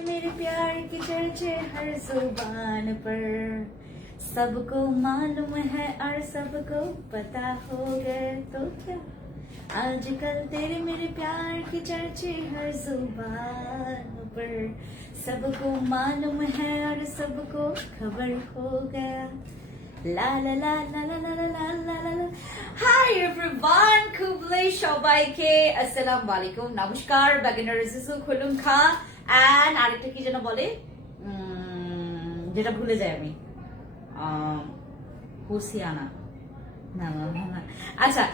मेरे प्यार की चर्चे हर जुबान पर सबको मालूम है और सबको पता हो गए तो क्या आजकल तेरे मेरे प्यार की चर्चे हर जुबान पर सबको मालूम है और सबको खबर हो गया লা লা লা লা লা লা লা লা লা লা হাই এভরিওয়ান খুবলে সবাইকে আসসালামু আলাইকুম নমস্কার বাগিনার জিসু খুলুম খা এন্ড আরেকটা কি যেন বলে যেটা ভুলে যাই আমি হুসিয়ানা না না আচ্ছা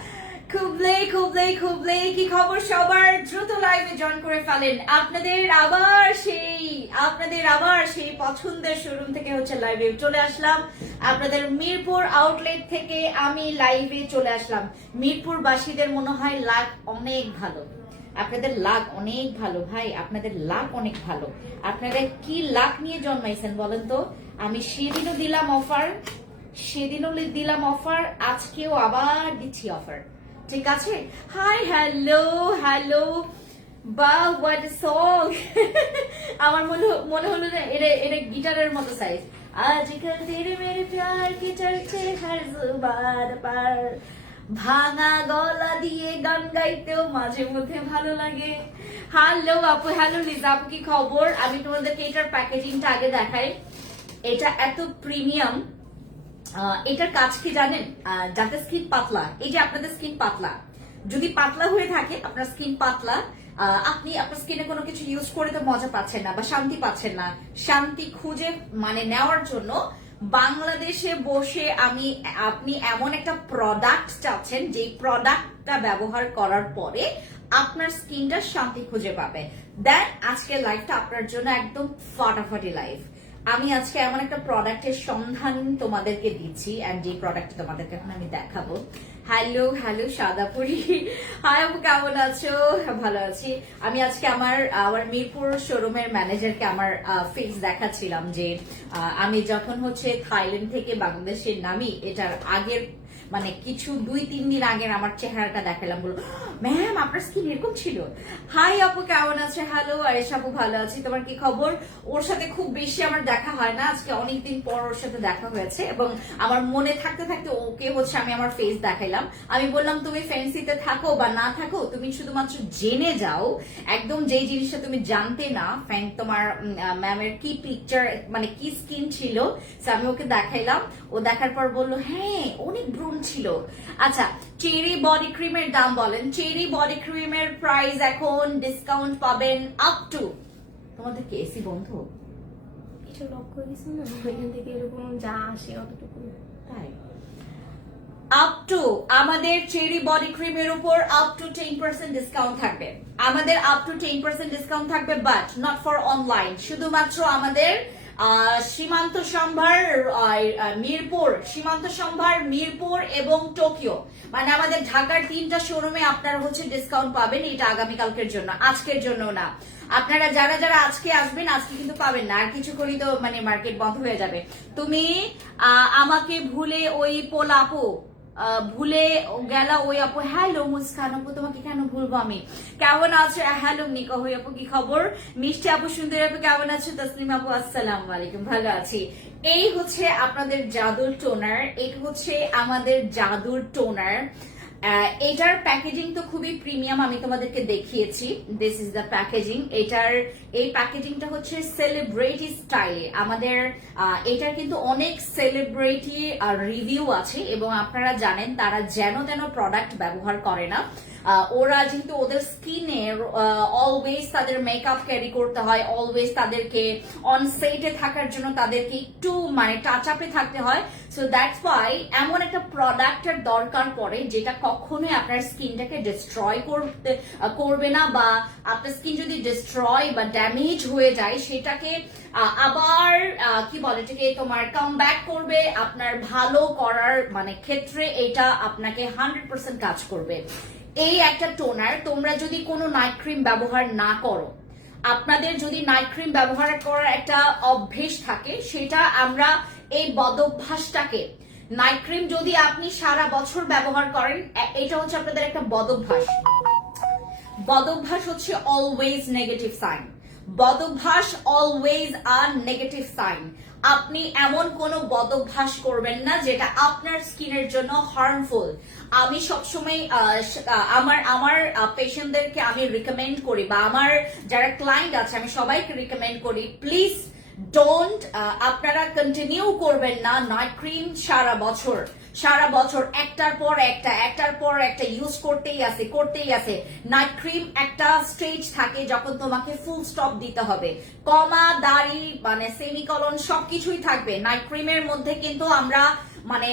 খুবলে খুবলে খুবলে কি খবর সবার দ্রুত লাইভে জয়েন করে ফেলেন আপনাদের আবার সেই পছন্দের শোরুম থেকে হচ্ছে লাইভে চলে আসলাম আপনাদের মিরপুর আউটলেট থেকে আমি লাইভে চলে আসলাম মিরপুর বাসীদের মনে হয় লাক অনেক ভালো আপনাদের লাক অনেক ভালো ভাই আপনাদের লাক অনেক ভালো আপনারা কি লাক নিয়ে জন্মাইছেন বলেন তো আমি সেদিনও দিলাম অফার আজকেও আবার দিচ্ছি অফার ঠিক আছে হাই হ্যালো বা হোয়াট সং আমার মনে হলো না এটা গিটারের মতো সাইজ আজকাল তেরে মেরে প্যার কি চলছে হর জুবান পার ভাঙা গলা দিয়ে গান গাইতেও মাঝে মধ্যে ভালো লাগে হ্যালো আপু হ্যালো লিজা আপু কি খবর আমি তোমাদেরকে এটার প্যাকেজিংটা আগে দেখাই এটা এত প্রিমিয়াম এটার কাজ কি জানেন যাতে স্কিন পাতলা এই যে আপনাদের স্কিন পাতলা যদি পাতলা হয়ে থাকে আপনার স্কিন পাতলা আপনি আপনার স্কিনে কোনো কিছু ইউজ করে তো মজা পাচ্ছেন না বা শান্তি পাচ্ছেন না শান্তি খুঁজে মানে নেওয়ার জন্য বাংলাদেশে বসে আপনি এমন একটা প্রোডাক্ট চাচ্ছেন যে প্রোডাক্টটা ব্যবহার করার পরে আপনার স্কিনটা শান্তি খুঁজে পাবে দেন আজকের লাইফটা আপনার জন্য একদম ফাটাফাটি লাইফ আমি আজকে এমন একটা প্রোডাক্টের সন্ধান তোমাদেরকে দিচ্ছি এন্ড যে প্রোডাক্টটা তোমাদেরকে এখন আমি দেখাবো হ্যালো সাদাপুরি হাই আপু কেমন আছো ভালো আছি আমি আজকে আমার মিরপুর শোরুমের ম্যানেজারকে আমার ফেস দেখাচ্ছিলাম যে আমি যখন হচ্ছে থাইল্যান্ড থেকে বাংলাদেশে নামি এটার আগের মানে কিছু 2-3 দিন আগের আমার চেহারাটা দেখালাম বলো ম্যাম আপনার স্কিন এরকম ছিল হাই আপু কেমন আছে হ্যালো আয়েশ আপু ভালো আছি তোমার কি খবর ওর সাথে খুব বেশি আমার দেখা হয় না আজকে অনেকদিন পর ওর সাথে দেখা হয়েছে এবং আমার মনে থাকতে ওকে হচ্ছে আমি আমার ফেস দেখাইলাম আমি বললাম তুমি ফ্যান্সিতে থাকো বা না থাকো তুমি শুধুমাত্র জেনে যাও একদম যেই জিনিসটা তুমি জানতে না তোমার ম্যামের কি পিকচার মানে কি স্কিন ছিল আমি ওকে দেখাইলাম ও দেখার পর বললো হ্যাঁ অনেক ব্রণ ছিল আচ্ছা চেরি বডি ক্রিমের দাম বলেন চেরি বডি ক্রিমের প্রাইস এখন ডিসকাউন্ট পাবেন আপ টু তোমাদের কি এসি বন্ধ কিছু লক করে দিছেন না ওইখান থেকে এরকম যা আসে অতটুকু তাই আপ টু আমাদের চেরি বডি ক্রিমের উপর আপ টু 10% ডিসকাউন্ট থাকবে আমাদের আপ টু 10% ডিসকাউন্ট থাকবে বাট নট ফর অনলাইন শুধুমাত্র আমাদের সীমান্ত সম্ভার মিরপুর এবং টোকিও মানে আমাদের ঢাকার 3টা শোরুমে আপনারা হচ্ছে ডিসকাউন্ট পাবেন এটা আগামীকালকের জন্য আজকের জন্য না আপনারা যারা আজকে আসবেন আজকে কিন্তু পাবেন না আর কিছু করি তো মানে মার্কেট বন্ধ হয়ে যাবে তুমি আমাকে ভুলে ওই পোলাপো ভুলে গেলা ওই আপু হ্যালো মুস্কান আপু তোমাকে কেন ভুলবো আমি কেমন আছো হ্যালো নিকা হই আপু কি খবর মিষ্টি আপু সুন্দরী আপু কেমন আছো তসলিম আপু আসসালামু আলাইকুম ভালো আছি এই হচ্ছে আপনাদের জাদুর টোনার এটা হচ্ছে আমাদের জাদুর টোনার এটার প্যাকেজিং তো খুবই প্রিমিয়াম আমি তোমাদেরকে দেখিয়েছি দিস ইজ দ্য প্যাকেজিং এই প্যাকেজিংটা হচ্ছে সেলিব্রিটি স্টাইলে আমাদের এটার কিন্তু অনেক সেলিব্রিটি রিভিউ আছে এবং আপনারা জানেন তারা যেন তেন প্রোডাক্ট ব্যবহার করে না ওরা যেহেতু ওদের স্কিনে অলওয়েজ তাদের মেকআপ ক্যারি করতে হয় অলওয়েজ তাদেরকে অন সেটে থাকার জন্য তাদেরকে একটু মানে টাচ আপে থাকতে হয় সো দ্যাটস ওয়াই এমন একটা প্রোডাক্টের দরকার পড়ে যেটা কখনোই আপনার স্কিনটাকে ডিস্ট্রয় করবে না বা আপনার স্কিন যদি ডিস্ট্রয় বা ড্যামেজ হয়ে যায় সেটাকে আবার কি বলে এটাকে তোমার কাম ব্যাক করবে আপনার ভালো করার মানে ক্ষেত্রে এটা আপনাকে 100% কাজ করবে এই একটা টোনার তোমরা যদি কোনো নাইট ক্রিম ব্যবহার না করো আপনাদের যদি নাইট ক্রিম ব্যবহার করার একটা অভ্যেস থাকে সেটা আমরা এই বদভ্যাসটাকে নাইট ক্রিম যদি আপনি সারা বছর ব্যবহার করেন এটা হচ্ছে আপনাদের একটা বদভ্যাস হচ্ছে অলওয়েজ নেগেটিভ সাইন বদভ্যাস অলওয়েজ আ নেগেটিভ সাইন। আপনি এমন কোনো বদভ্যাস করবেন না যেটা আপনার স্কিনের জন্য হার্মফুল। আমি সবসময় আমার আমার পেশেন্টদেরকে আমি রিকমেন্ড করি, বা আমার যারা ক্লায়েন্ট আছে আমি সবাইকে রিকমেন্ড করি, প্লিজ ডোন্ট, আপনারা কন্টিনিউ করবেন না নাইট ক্রিম সারা বছর। একটার পর একটা ইউজ করতেই আছে। নাইট ক্রিম একটা স্টেজ থাকে যখন তোমাকে ফুল স্টপ দিতে হবে, কমা দাড়ি মানে সেমিকলন সবকিছুই থাকবে। নাইট ক্রিমের মধ্যে কিন্তু আমরা মানে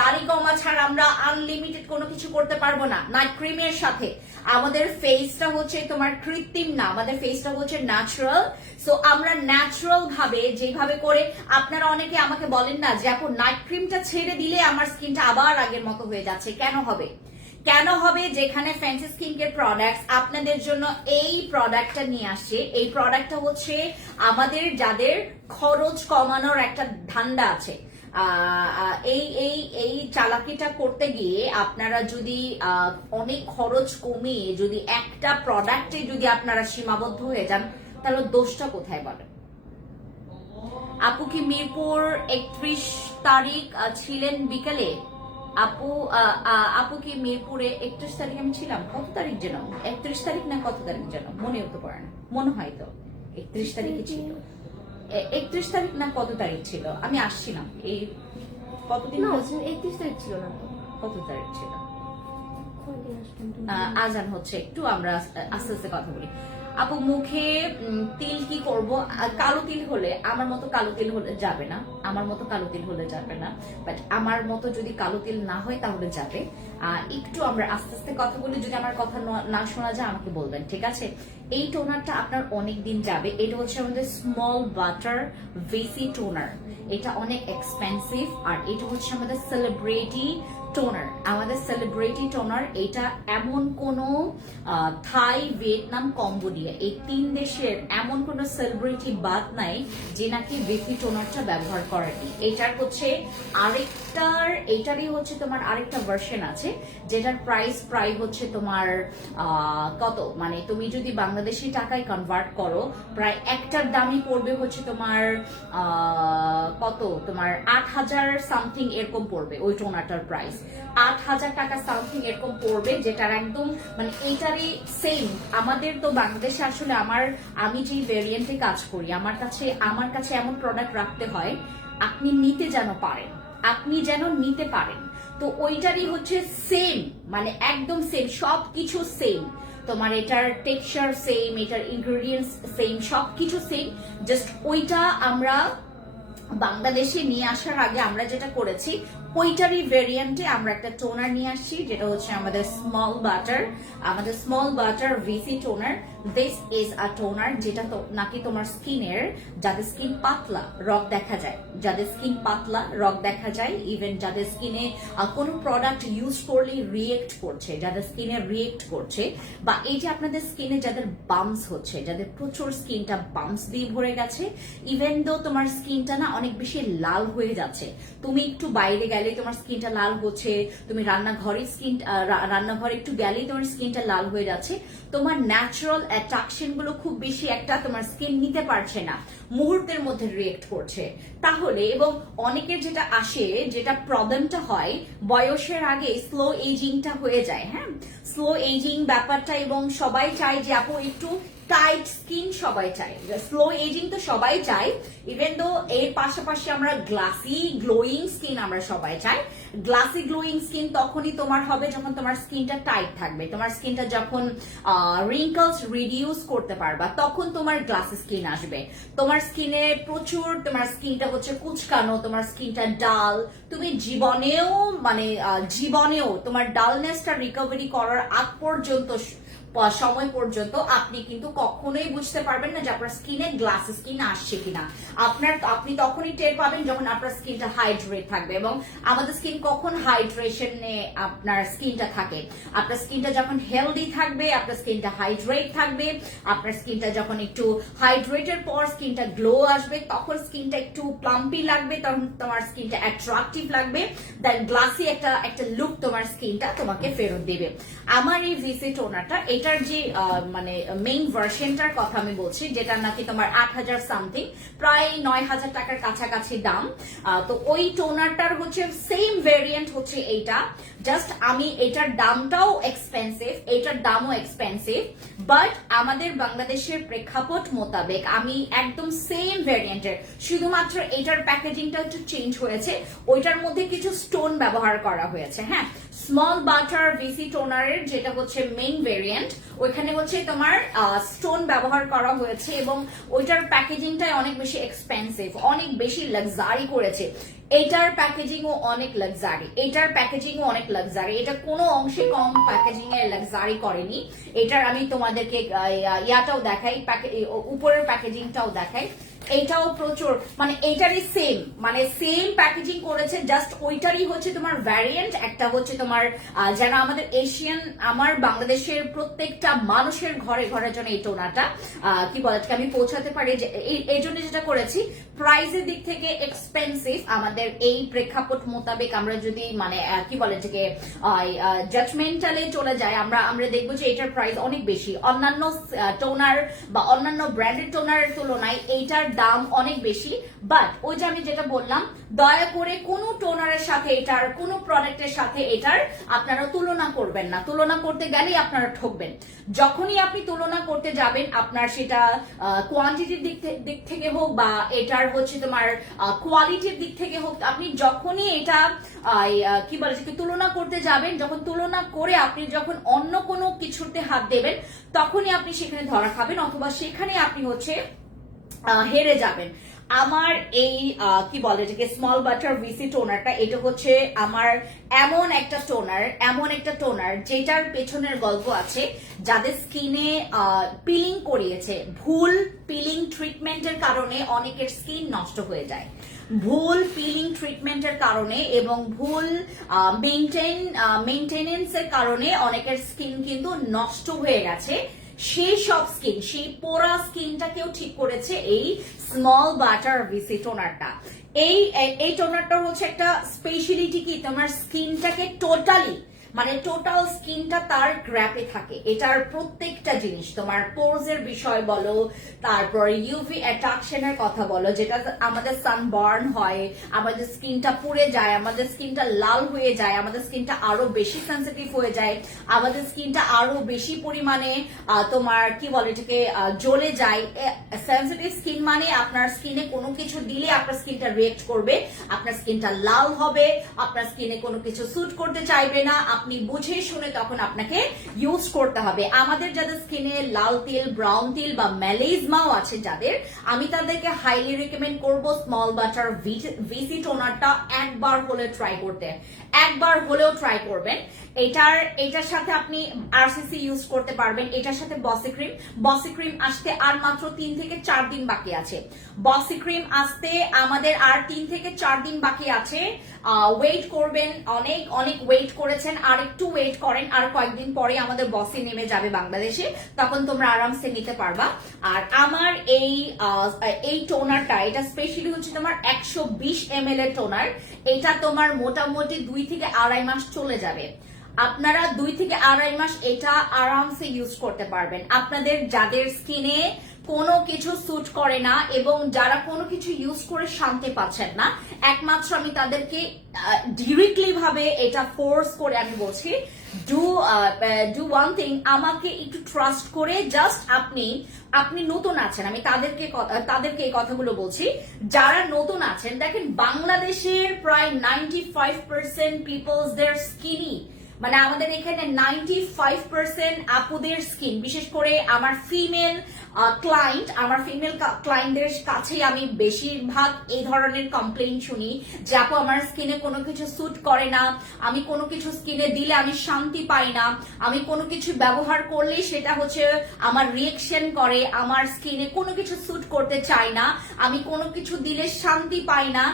দাড়ি কমা ছাড়া আমরা আনলিমিটেড কোনো কিছু করতে পারবো না। নাইট ক্রিমের সাথে আমাদের ফেসটা হচ্ছে তোমার কৃত্রিম না, আমাদের ফেসটা হচ্ছে ন্যাচারাল। সো আমরা ন্যাচারাল ভাবে যেভাবে করে, আপনারা অনেকে আমাকে বলেন না যে আপু নাইট ক্রিমটা ছেড়ে দিলে আমার স্কিনটা আবার আগের মতো হয়ে যাচ্ছে, কেন হবে? যেখানে ফ্যান্সি স্কিন কেয়ার প্রোডাক্টস আপনাদের জন্য এই প্রোডাক্টটা নিয়ে আসছে। এই প্রোডাক্টটা হচ্ছে আমাদের যাদের খরচ কমানোর একটা ধান্দা আছে, এই চালাকিটা করতে গিয়ে আপনারা যদি অনেক খরচ কমিয়ে যদি একটা প্রোডাক্টে যদি আপনারা সীমাবদ্ধ হয়ে যান, তাহলে দোষটা কোথায় বলেন? আপু কি মিরপুর 31 তারিখ ছিলেন বিকেলে? আপু কি মিরপুরে 31 তারিখ আমি ছিলাম? কত তারিখ যেন, 31 তারিখ না কত তারিখ যেন মনে হতে পারে না, মনে হয় তো 31 তারিখে ছিল। 31 তারিখ না কত তারিখ ছিল, আমি আসছিলাম। এই কতদিন? 31 তারিখ ছিল না, কত তারিখ ছিল? আজান হচ্ছে, একটু আমরা আস্তে আস্তে কথা বলি। আপু মুখে তিল কি করব? কালো তিল হলে, আমার মতো কালো তিল হলে যাবে না, বাট আমার মতো যদি কালো তিল না হয় তাহলে যাবে। একটু আমরা আস্তে আস্তে কথা বলি, যদি আমার কথা না শোনা যায় আমাকে বলবেন, ঠিক আছে? এই টোনারটা আপনার অনেক দিন যাবে। এটা হচ্ছে আমাদের স্মল বাটার ভিসি টোনার। এটা অনেক এক্সপেন্সিভ, আর এটা হচ্ছে আমাদের সেলিব্রিটি টোনার। এটা এমন কোন থাই, ভিয়েতনাম, কম্বোডিয়া এই 3 দেশের এমন কোন সেলিব্রিটি বাদ নাই যে নাকি ভিসি টোনারটা ব্যবহার করেনি। এটারই হচ্ছে তোমার আরেকটা ভার্সন আছে, যেটার প্রাইস প্রায় হচ্ছে তোমার কত, মানে তুমি যদি বাংলাদেশি টাকায় কনভার্ট করো, প্রায় একটার দামই পড়বে হচ্ছে তোমার কত, তোমার 8,000 সামথিং এরকম পড়বে। ওই টোনারটার প্রাইস 8,000 টাকা সামথিং এরকম পড়বে, যেটার একদম মানে এইটারই সেম। আমাদের তো বাংলাদেশে আসলে আমি যে ভেরিয়েন্টে কাজ করি, আমার কাছে এমন প্রোডাক্ট রাখতে হয় আপনি যেন নিতে পারেন। তো ওইটারই হচ্ছে সেম, মানে একদম সেম, সবকিছু সেম। তোমার এটার টেক্সচার সেম, এটার ইনগ্রেডিয়েন্টস সেম, সবকিছু সেম। জাস্ট ওইটা আমরা বাংলাদেশে নিয়ে আসার আগে আমরা যেটা করেছি, ওইটারই ভেরিয়েন্টে আমরা একটা টোনার নিয়ে আসছি, যেটা হচ্ছে আমাদের small butter VC toner. This is a toner যেটা নাকি তোমার স্কিনের, যাদের স্কিন পাতলা রগ দেখা যায়, ইভেন যাদের স্কিনে কোনো প্রোডাক্ট ইউজ করলে যাদের স্কিনে রিয়েক্ট করছে, বা এই যে আপনাদের স্কিনে যাদের বাম্পস হচ্ছে, যাদের প্রচুর স্কিনটা বাম্পস দিয়ে ভরে গেছে, ইভেন দো তোমার স্কিনটা না অনেক বেশি লাল হয়ে যাচ্ছে, তুমি একটু বাইরে গেলে তোমার স্কিনটা লাল হচ্ছে, তুমি রান্নাঘরে একটু গেলেই তোমার স্কিনটা লাল হয়ে যাচ্ছে, তোমার ন্যাচারাল অ্যাট্রাকশন গুলো খুব বেশি একটা তোমার স্কিন নিতে পারছে না, মুহূর্তের মধ্যে রিয়েক্ট করছে। তাহলে এবং অনেকের যেটা প্রবলেমটা হয়, বয়সের আগে স্লো এজিংটা হয়ে যায়। হ্যাঁ, স্লো এজিং ব্যাপারটা, এবং সবাই চায় যে আপু একটু টাইট স্কিন, সবাই চায় স্লো এজিং, তো সবাই চায়। ইভেন দো এর পাশাপাশি আমরা গ্লাসি গ্লোয়িং স্কিন আমরা সবাই চাই। গ্লাসি গ্লোয়িং স্কিন তখনই তোমার হবে যখন তোমার স্কিনটা টাইট থাকবে, তোমার স্কিনটা যখন রিঙ্কলস রিডিউস করতে পারবা, তখন তোমার গ্লাসি স্কিন আসবে। তোমার স্কিনটা হচ্ছে কুচকানো, তোমার স্কিনটা ডাল, তুমি জীবনেও তোমার ডালনেসটা রিকভারি করার আগ পর্যন্ত সময় পর্যন্ত আপনি কিন্তু কখনোই বুঝতে পারবেন না যে আপনার স্কিনে গ্লাসি স্কিন আসছে কিনা। আপনি তখনই টের পাবেন যখন আপনার স্কিনটা হাইড্রেট থাকবে। এবং আমাদের স্কিন কখন হাইড্রেশনে আপনার স্কিনটা থাকে, আপনার স্কিনটা যখন হেলদি থাকবে, আপনার স্কিনটা হাইড্রেট থাকবে, আপনার স্কিনটা যখন একটু হাইড্রেটের পর স্কিনটা গ্লো আসবে, তখন স্কিনটা একটু প্লাম্পি লাগবে, তখন তোমার স্কিনটা অ্যাট্রাকটিভ লাগবে, দেন গ্লাসি একটা লুক তোমার স্কিনটা তোমাকে ফেরত দেবে। আমার এই ভিসি টোনারটা এটার যে মানে মেইন ভার্সনটার কথা আমি বলছি, যেটা নাকি তোমার 8,000 সামথিং, প্রায় 9,000 টাকার কাছাকাছি দাম। তো ওই টোনারটার হচ্ছে সেম ভেরিয়েন্ট হচ্ছে এইটা, জাস্ট আমি এটার দামটাও এক্সপেন্সিভ, এটার দামও এক্সপেন্সিভ, বাট আমাদের বাংলাদেশের প্রেক্ষাপট মোতাবেক আমি একদম সেম ভেরিয়েন্টের, শুধুমাত্র এটার প্যাকেজিংটা একটু চেঞ্জ হয়েছে, ওইটার মধ্যে কিছু স্টোন ব্যবহার করা হয়েছে। হ্যাঁ, স্মল বাটার ভিসি টোনারের যেটা হচ্ছে মেইন ভেরিয়েন্ট, ওইখানে হচ্ছে তোমার স্টোন ব্যবহার করা হয়েছে এবং ওইটার প্যাকেজিংটাই অনেক বেশি এক্সপেন্সিভ, অনেক বেশি লাক্সারি করেছে। এটার প্যাকেজিংও অনেক লাক্সারি, এটার প্যাকেজিংও অনেক লাক্সারি, এটা কোনো অংশে কম প্যাকেজিং এ লাক্সারি করেনি। এটার আমি তোমাদেরকে ইয়াটাও দেখাই, উপরের প্যাকেজিংটাও দেখাই, এইটাও প্রচুর, মানে এইটারই সেম, মানে সেম প্যাকেজিং করেছে, জাস্ট ওইটারই হচ্ছে তোমার ভ্যারিয়েন্ট একটা হচ্ছে তোমার, যেন আমাদের এশিয়ান, আমার বাংলাদেশের প্রত্যেকটা মানুষের ঘরে ঘরে যেন এই টোনাটা কি বলে আমি পৌঁছাতে পারি। যে এই জন্য যেটা করেছি, প্রাইসের দিক থেকে এক্সপেন্সিভ, আমাদের এই প্রেক্ষাপট মোতাবেক আমরা যদি মানে কি বলে এটাকে জাজমেন্টালে চলে যাই, আমরা দেখবো যে এটার প্রাইস অনেক বেশি, অন্যান্য টোনার বা অন্যান্য ব্র্যান্ডেড টোনারের তুলনায় এইটার দাম অনেক বেশি। বাট ওই যে আমি যেটা বললাম, দয়া করে কোনো টোনারের সাথে এটার, কোনো প্রোডাক্টের সাথে এটার আপনারা তুলনা করবেন না, তুলনা করতে গেলেই আপনারা ঠকবেন। যখনই আপনি তুলনা করতে যাবেন, আপনার সেটা কোয়ান্টিটির দিক থেকে হোক বা এটার হচ্ছে তোমার কোয়ালিটির দিক থেকে হোক, আপনি যখনই এটা কি বলে তুলনা করতে যাবেন, যখন তুলনা করে আপনি যখন অন্য কোনো কিছুতে হাত দেবেন, তখনই আপনি সেখানে ধরা খাবেন, অথবা সেখানে আপনি হচ্ছে হেরে যাবেন। আমার এই কি বলে এটাকে স্মল বাটার ভিসি টোনারটা, এটা হচ্ছে আমার এমন একটা টোনার যেটার পেছনের গল্প আছে। যাদের স্কিনে পিলিং করিয়েছে, ভুল পিলিং ট্রিটমেন্টের কারণে অনেকের স্কিন নষ্ট হয়ে যায়, ভুল পিলিং ট্রিটমেন্টের কারণে এবং ভুল মেইনটেনেন্সের কারণে অনেকের স্কিন কিন্তু নষ্ট হয়ে গেছে। সেই সব স্কিন, সেই পোড়া স্কিনটাকেও ঠিক করেছে এই স্মল বাটার ভিসি টোনারটা। এই টোনারটা হচ্ছে একটা স্পেশালিটি কি, তোমার স্কিনটাকে টোটাল স্কিনটা তার গ্র্যাপে থাকে। এটার প্রত্যেকটা জিনিস, তোমার পোরস এর বিষয় বলো, তারপর ইউভি অ্যাট্রাকশনের কথা বলো, যেটা আমাদের সানবার্ন হয়, আমাদের স্কিনটা পুড়ে যায়, আমাদের স্কিনটা লাল হয়ে যায়, আমাদের স্কিনটা আরো বেশি সেন্সিটিভ হয়ে যায়, আমাদের স্কিনটা আরো বেশি পরিমাণে তোমার কি বলে এটাকে জ্বলে যায়। সেন্সিটিভ স্কিন মানে আপনার স্কিনে কোনো কিছু দিলে আপনার স্কিনটা রিয়েক্ট করবে, আপনার স্কিনটা লাল হবে, আপনার স্কিনে কোনো কিছু স্যুট করতে চাইবে না, আপনি বুঝে শুনে তখন আপনাকে ইউজ করতে হবে। আমাদের যাদের স্কিনে লাল তিল, ব্রাউন তিল বা ম্যালেজমাও আছে যাদের, আমি তাদেরকে হাইলি রেকমেন্ড করব স্মল বাটার ভিসি টোনারটা একবার হলেও ট্রাই করবেন। এটার সাথে আপনি আরসিসি ইউজ করতে পারবেন, এটার সাথে বসি ক্রিম আসতে আর মাত্র 3 থেকে 4 দিন বাকি আছে। বসি ক্রিম আসতে আমাদের আর 3 থেকে 4 দিন বাকি আছে। ওয়েট করবেন, অনেক ওয়েট করেছেন, আর একটু ওয়েট করেন, আর কয়েকদিন পরে আমাদের বসি নেমে যাবে বাংলাদেশে, তখন তোমরা আরামসে নিতে পারবা। আর আমার এই টোনারটা, এটা স্পেশালি হচ্ছে তোমার 120 ml এর টোনার। এটা তোমার মোটামুটি 2 থেকে 2.5 মাস চলে যাবে। আপনারা 2 থেকে 2.5 মাস এটা আরামসে ইউজ করতে পারবেন। আপনাদের যাদের স্কিনে কোনো কিছু স্যুট করে না এবং যারা কোনো কিছু ইউজ করে শান্তি পাচ্ছেন না, একমাত্র আমি তাদেরকে ডিরেক্টলি ভাবে এটা ফোর্স করে আমি বলছি, ডু ওয়ান থিং, আমাকে একটু ট্রাস্ট করে জাস্ট আপনি নতুন আছেন, আমি তাদেরকে এই কথাগুলো বলছি যারা নতুন আছেন। দেখেন, বাংলাদেশের প্রায় 95% পিপলস দের স্কিনি, মানে আমাদের এখানে 95% আপুদের স্কিন, বিশেষ করে আমার ফিমেল ক্লায়েন্টদের কাছেই আমি বেশিরভাগ এই ধরনের কমপ্লেইন শুনি যে আপু আমার স্কিনে কোনো কিছু স্যুট করে না, আমি কোনো কিছু স্কিনে দিলে আমি শান্তি পাই না, আমি কোনো কিছু ব্যবহার করলেই সেটা হচ্ছে আমার রিয়েকশন করে, আমার স্কিনে কোনো কিছু স্যুট করতে চায় না, আমি কোনো কিছু দিলে শান্তি পাই না।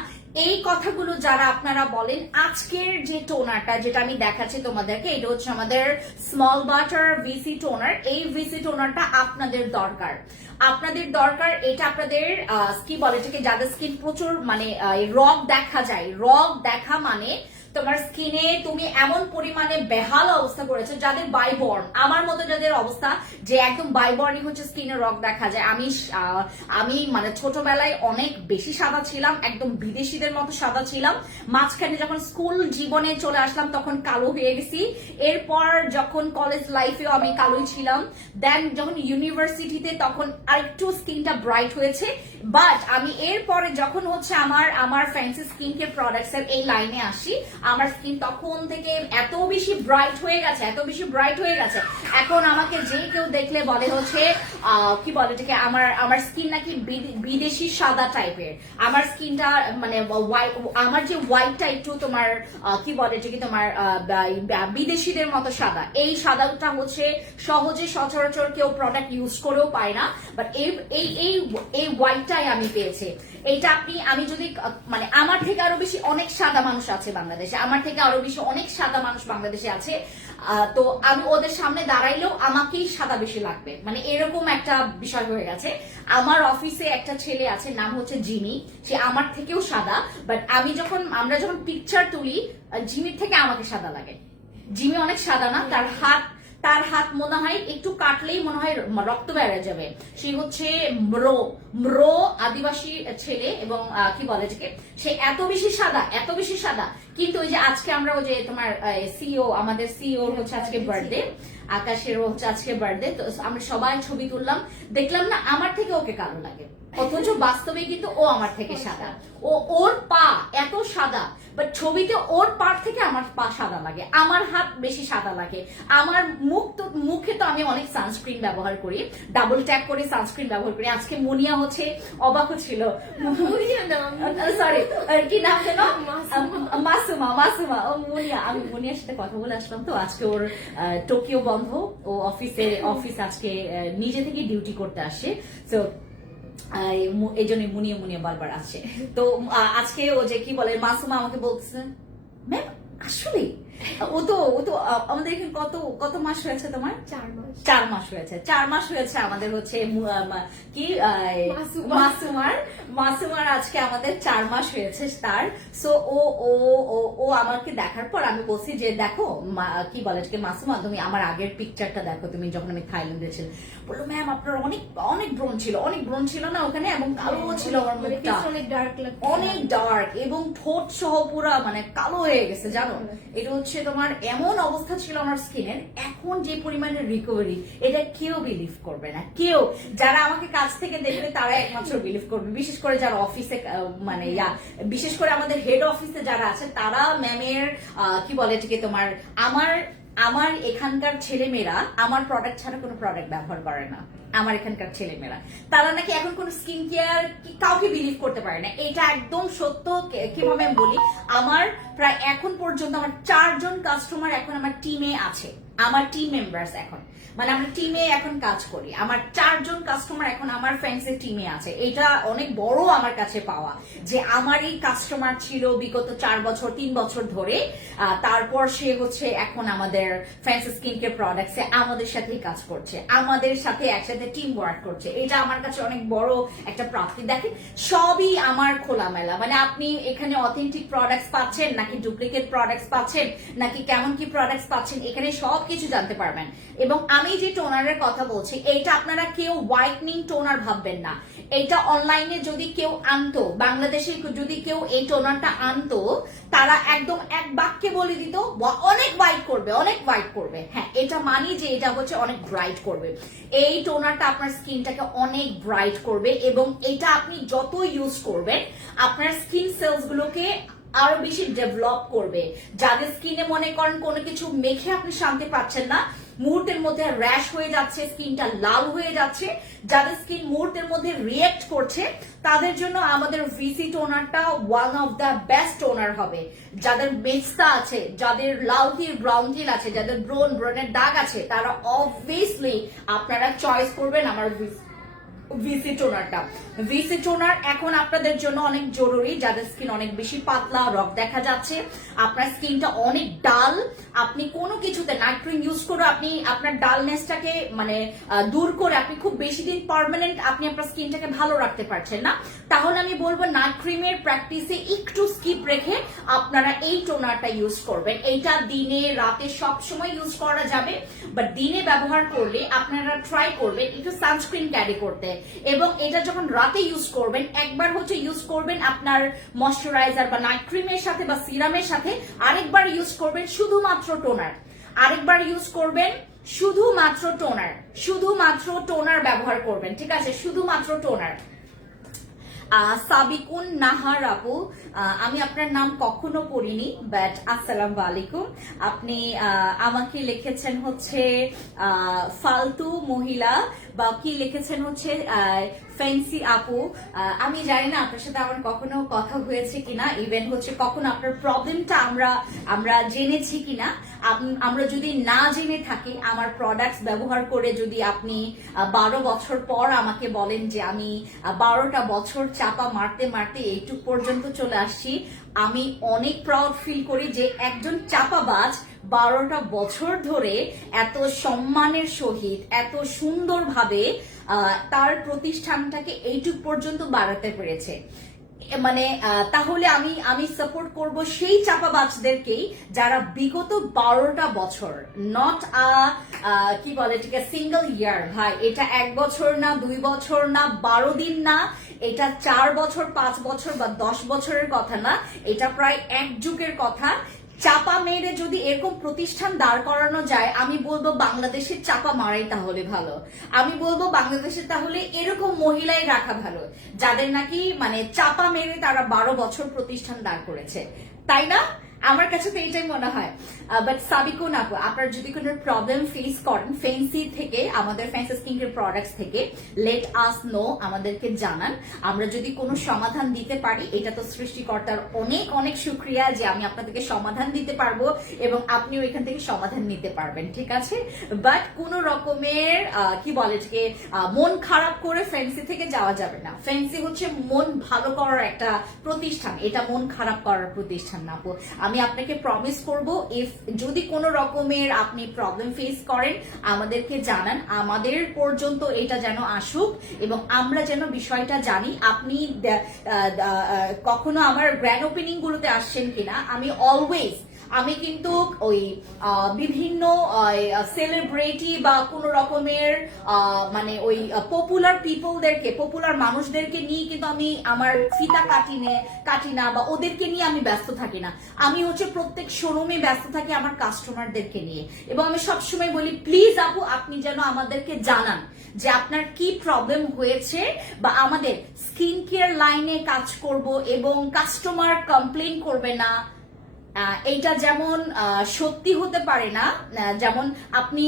এই কথাগুলো যারা আপনারা বলেন, আজকের যে টোনারটা যেটা আমি দেখাচ্ছি তোমাদেরকে, এটা হচ্ছে আমাদের স্মল বাটার ভিসি টোনার। এই ভিসি টোনারটা আপনাদের দরকার। এটা আপনাদের কি বলে এটাকে, যাদের স্কিন প্রচুর মানে রগ দেখা যায়, রগ দেখা মানে তোমার স্কিনে তুমি এমন পরিমাণে বেহাল অবস্থা করেছো, যাদের বাইবর্ন আমার মতো যাদের অবস্থা যে একদম বাইবর্নই হচ্ছে স্কিনে রক দেখা যায়। আমি মানে ছোটবেলায় অনেক বেশি সাদা ছিলাম, একদম বিদেশিদের মতো সাদা ছিলাম। মাঝখানে যখন স্কুল জীবনে চলে আসলাম তখন কালো হয়ে গেছি। এরপর যখন কলেজ লাইফেও আমি কালোই ছিলাম। দেন যখন ইউনিভার্সিটিতে তখন আরেকটু স্কিনটা ব্রাইট হয়েছে। বাট আমি এরপরে যখন হচ্ছে আমার ফ্যান্সি স্কিন কেয়ার প্রোডাক্টস এর এই লাইনে আসি, আমার স্কিন তখন থেকে এত বেশি ব্রাইট হয়ে গেছে, এত বেশি ব্রাইট হয়ে গেছে। এখন আমাকে যে কেউ দেখলে বলে হচ্ছে কি বলে এটাকে, আমার স্কিন নাকি বিদেশি সাদা টাইপের। আমার স্কিনটা মানে আমার যে হোয়াইটটা একটু তোমার কি বলে এটাকে তোমার বিদেশিদের মতো সাদা। এই সাদাটা হচ্ছে সহজে সচরাচর কেউ প্রোডাক্ট ইউজ করেও পায় না, বাট এই হোয়াইটটাই আমি পেয়েছি। এইটা আমি যদি মানে আমার থেকে আরো বেশি অনেক সাদা মানুষ আছে বাংলাদেশে, আমার থেকে আরো বেশি অনেক সাদা মানুষ বাংলাদেশে আছে। তো আমি ওদের সামনে দাঁড়াইলেও আমাকেই সাদা বেশি লাগবে, মানে এরকম একটা বিষয় হয়ে গেছে। আমার অফিসে একটা ছেলে আছে, নাম হচ্ছে জিমি, সে আমার থেকেও সাদা। বাট আমরা যখন পিকচার তুলি, জিমির থেকে আমাকে সাদা লাগে। জিমি অনেক সাদা না, তার হাত মনে হয় একটু কাটলেই মনে হয় রক্ত বেড়ে যাবে। সে হচ্ছে ম্রো আদিবাসী ছেলে, এবং কি বলে যে সে এত বেশি সাদা। কিন্তু ওই যে আজকে আমরা ওই যে তোমার সিও, আমাদের সিও হচ্ছে আজকে বার্থডে, আকাশের হচ্ছে আজকে বার্থডে, তো আমরা সবাই ছবি তুললাম, দেখলাম না আমার থেকে ওকে কালো লাগে, অথচ বাস্তবে কিন্তু ও আমার থেকে সাদা। ওর পা এত সাদা, বাট ছবিতে ওর পা থেকে আমার পা সাদা লাগে, আমার হাত বেশি সাদা লাগে। আমার মুখে তো আমি অনেক সানস্ক্রিন ব্যবহার করি, ডাবল ট্যাপ করে সানস্ক্রিন ব্যবহার করি। আজকে মুনিয়া হচ্ছে অবাক হচ্ছিল, সরি কি নাম যেন, মাসুমা ও মুনিয়া। আমি মুনিয়ার সাথে কথা বলে আসলাম, তো আজকে ওর টোকিও বন্ধ, ও অফিস আজকে নিজে থেকে ডিউটি করতে আসে, তো এই জন্য মুনিয়া বারবার আসছে। তো আজকে ও যে কি বলে মাসুমা আমাকে বলতেছে, ম্যাম আসলে ও তো আমাদের এখানে কত মাস হয়েছে তোমার? 4 মাস হয়েছে। 4 মাস হয়েছে আমাদের হচ্ছে কি মাসুমার আজকে আমাদের 4 মাস হয়েছে তার। সো ও আমাকে দেখার পর আমি বলছি যে দেখো কি বলে মাসুমা, তুমি আমার আগের পিকচারটা দেখো, তুমি যখন আমি থাইল্যান্ডে ছিলাম। বললো ম্যাম আপনার অনেক ব্রণ ছিল না ওখানে, এবং কালো ছিল আমার মুখটা, অনেক ডার্ক, এবং ঠোঁট সহ পুরো মানে কালো হয়ে গেছে জানো। এটা হচ্ছে তোমার এমন অবস্থা ছিল আমার স্কিনের। এখন যে পরিমাণে রিকভারি, এটা কেউ বিলিভ করবে না, কেউ যারা আমাকে কাছ থেকে দেখবে তারা একমাত্র বিলিভ করবে, বিশেষ করে যারা অফিসে মানে বিশেষ করে আমাদের হেড অফিসে যারা আছে তারা ম্যামের কি বলে এটাকে তোমার আমার এখানকার ছেলেমেয়েরা আমার প্রোডাক্ট ছাড়া কোনো প্রোডাক্ট ব্যবহার করে না। আমার এখানকার ছেলেমেয়েরা তারা নাকি এখন কোন স্কিন কেয়ার কাউকে বিলিভ করতে পারে না। এটা একদম সত্য। কিভাবে আমি বলি, আমার প্রায় এখন পর্যন্ত আমার 4 জন কাস্টমার এখন আমার টিমে আছে, আমার টিম মেম্বার্স এখন, মানে আমরা টিমে এখন কাজ করি। আমার 4 জন কাস্টমার এখন আমার ফ্রেন্ডসের টিমে আছে। এটা অনেক বড় আমার কাছে পাওয়া, যে আমার এই কাস্টমার ছিল বিগত 4 বছর 3 বছর ধরে, তারপর সে হচ্ছে এখন আমাদের ফ্রেন্ডস স্কিন কেয়ার প্রোডাক্টসে আমাদের সাথেই কাজ করছে, আমাদের সাথে একসাথে টিম ওয়ার্ক করছে। এটা আমার কাছে অনেক বড় একটা প্রাপ্তি। দেখেন সবই আমার খোলামেলা, মানে আপনি এখানে অথেন্টিক প্রোডাক্টস পাচ্ছেন নাকি ডুপ্লিকেট প্রোডাক্টস পাচ্ছেন নাকি কেমন কি প্রোডাক্টস পাচ্ছেন, এখানে সবকিছু জানতে পারবেন। এবং আমি যে টোনারের কথা বলছি, এইটা আপনারা কেউ হোয়াইটনিং টোনার ভাববেন না। এইটা অনলাইনে যদি কেউ আনতো, বাংলাদেশে যদি কেউ এই টোনারটা আনতো, তারা একদম এক বাক্যে বলে দিত অনেক হোয়াইট করবে। হ্যাঁ, এটা মানি যে এটা হচ্ছে অনেক ব্রাইট করবে। এই টোনারটা আপনার স্কিনটাকে অনেক ব্রাইট করবে, এবং এটা আপনি যত ইউজ করবেন আপনার স্কিন সেলস গুলোকে আরো বেশি ডেভেলপ করবে। যাদের স্কিনে মনে করেন কোনো কিছু মেখে আপনি শান্তি পাচ্ছেন না, মুহূর্তের মধ্যে র্যাশ হয়ে যাচ্ছে, স্কিনটা লাল হয়ে যাচ্ছে, যাদের স্কিন মুহূর্তের মধ্যে রিয়েক্ট করছে, তাদের জন্য আমাদের ভিসি টোনারটা one of the best toner হবে। যাদের মেস্তা আছে, যাদের লাল তিল ব্রাউন তিল আছে, যাদের ব্রণের দাগ আছে, তারা অবভিয়াসলি আপনারা চয়েস করবেন আমার ভিসি টোনারটা। ভিসি টোনার এখন আপনাদের জন্য অনেক জরুরি, যাদের স্কিন অনেক বেশি পাতলা, রক দেখা যাচ্ছে, আপনার স্কিনটা অনেক ডাল, আপনি কোনো কিছুতে নাইট ক্রিম ইউজ করে আপনি আপনার ডালনেসটাকে মানে দূর করে আপনি খুব বেশি দিন পার্মানেন্ট আপনি আপনার স্কিনটাকে ভালো রাখতে পারছেন না, তাহলে আমি বলবো নাইট ক্রিমের প্র্যাকটিসে একটু স্কিপ রেখে আপনারা এই টোনারটা ইউজ করবেন। এইটা দিনে রাতে সব সময় ইউজ করা যাবে, বাট দিনে ব্যবহার করলে আপনারা ট্রাই করবেন একটু সানস্ক্রিন ক্যারি করতে, এবং এটা যখন রাতে ইউজ করবেন একবার হচ্ছে ইউজ করবেন আপনার ময়শ্চারাইজার বা নাইট ক্রিমের সাথে বা সিরামের সাথে, আরেকবার ইউজ করবেন শুধুমাত্র টোনার, আরেকবার ইউজ করবেন শুধুমাত্র টোনার ব্যবহার করবেন, ঠিক আছে, শুধুমাত্র টোনার। সাবিকুন নাহার আপু, আমি আপনার নাম কখনো পড়িনি, বাট আসসালামু আলাইকুম। আপনি আমাকে লিখেছেন হচ্ছে ফালতু মহিলা, বা কি লিখেছেন হচ্ছে ফ্যান্সি আপু। আমি জানি না আপনার সাথে আমার কখনো কথা হয়েছে কিনা, ইভেন হচ্ছে কখনো আপনার প্রবলেমটা আমরা জেনেছি কিনা। আমরা যদি না জেনে থাকি, আমার প্রোডাক্টস ব্যবহার করে যদি আপনি 12 বছর পর আমাকে বলেন যে আমি 12টা বছর চাপা মারতে মারতে এইটুক পর্যন্ত চলে আসছি, আমি অনেক প্রাউড ফিল করি যে একজন চাপাবাজ 12টা বছর ধরে এত সম্মানের সহিত এত সুন্দরভাবে তার প্রতিষ্ঠানটাকে এইটুক পর্যন্ত বাড়াতে পেরেছে। মানে তাহলে আমি সাপোর্ট করব সেই চাপাবাজদেরকেই যারা বিগত 12টা বছর, নট কি বলে ঠিক আছে সিঙ্গেল ইয়ার, ভাই এটা 1 বছর না, 2 বছর না, 12 দিন না, এটা 4 বছর, 5 বছর বা 10 বছরের কথা না, এটা প্রায় 1 যুগের কথা। চাপা মেরে যদি এরকম প্রতিষ্ঠান দাঁড় করানো যায়, আমি বলবো বাংলাদেশের চাপা মারাই তাহলে ভালো, আমি বলবো বাংলাদেশের তাহলে এরকম মহিলাই রাখা ভালো যাদের নাকি মানে চাপা মেরে তারা 12 বছর প্রতিষ্ঠান দাঁড় করেছে, তাই না? আমার কাছে তো এটাই মনে হয়। বাট সাবিকুন আপু, আপনার যদি কোনো প্রবলেম ফেস করেন ফেন্সি থেকে, আমাদের ফ্যান্সি স্কিন কেয়ার প্রোডাক্টস থেকে, লেট আস নো, আমাদেরকে জানান। আমরা যদি কোনো সমাধান দিতে পারি, এটা তো সৃষ্টিকর্তার অনেক অনেক শুকরিয়া যে আমি আপনাদেরকে সমাধান দিতে পারবো এবং আপনিও এখান থেকে সমাধান নিতে পারবেন, ঠিক আছে? বাট কোনো রকমের কি বলে এটাকে মন খারাপ করে ফ্যান্সি থেকে যাওয়া যাবে না। ফ্যান্সি হচ্ছে মন ভালো করার একটা প্রতিষ্ঠান, এটা মন খারাপ করার প্রতিষ্ঠান না আপু। আমি আপনাকে প্রমিস করব, ইফ যদি কোনো রকমের আপনি প্রবলেম ফেস করেন আমাদেরকে জানান, আমাদের পর্যন্ত এটা যেন আসুক এবং আমরা যেন বিষয়টা জানি। আপনি কখনো আমার গ্র্যান্ড ওপেনিং গুলোতে আসছেন কিনা, আমি কিন্তু ওই বিভিন্ন সেলিব্রিটি বা কোন রকমের মানে ওই পপুলার পিপলদেরকে, পপুলার মানুষদেরকে নিয়ে কিন্তু আমি আমার ফিতা কাটি না বা ওদেরকে নিয়ে আমি ব্যস্ত থাকি না। আমি হচ্ছে প্রত্যেক শোরুমে ব্যস্ত থাকি আমার কাস্টমারদেরকে নিয়ে, এবং আমি সবসময় বলি প্লিজ আপু আপনি যেন আমাদেরকে জানান যে আপনার কি প্রবলেম হয়েছে, বা আমাদের স্কিন কেয়ার লাইনে কাজ করব এবং কাস্টমার কমপ্লেইন করবে না, এইটা যেমন সত্যি হতে পারে না, যেমন আপনি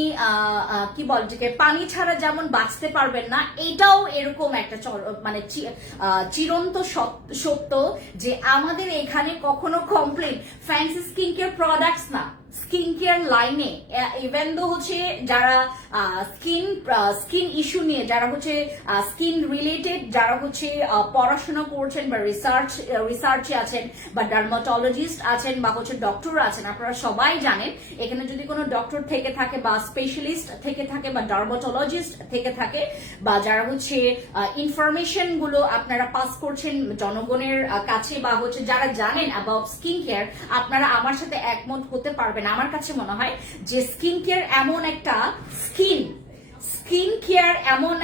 কি বলে পানি ছাড়া যেমন বাঁচতে পারবেন না, এটাও এরকম একটা মানে চিরন্ত সত্য যে আমাদের এখানে কখনো complain fancy skin care products না, স্কিন কেয়ার লাইনে ইভেন দো হচ্ছে যারা স্কিন ইস্যু নিয়ে, যারা হচ্ছে স্কিন রিলেটেড, যারা হচ্ছে পড়াশোনা করছেন বা রিসার্চে আছেন বা ডার্মাটোলজিস্ট আছেন বা হচ্ছে ডক্টর আছেন, আপনারা সবাই জানেন এখানে যদি কোনো ডক্টর থেকে থাকে বা স্পেশালিস্ট থেকে থাকে বা ডার্মাটোলজিস্ট থেকে থাকে, বা যারা হচ্ছে ইনফরমেশন গুলো আপনারা পাস করছেন জনগণের কাছে, বা হচ্ছে যারা জানেন অ্যাবাউট স্কিন কেয়ার, আপনারা আমার সাথে একমত হতে পারবেন। আমার কাছে মনে হয় যে স্কিন কেয়ার এমন একটা স্কিন কেয়ার এমন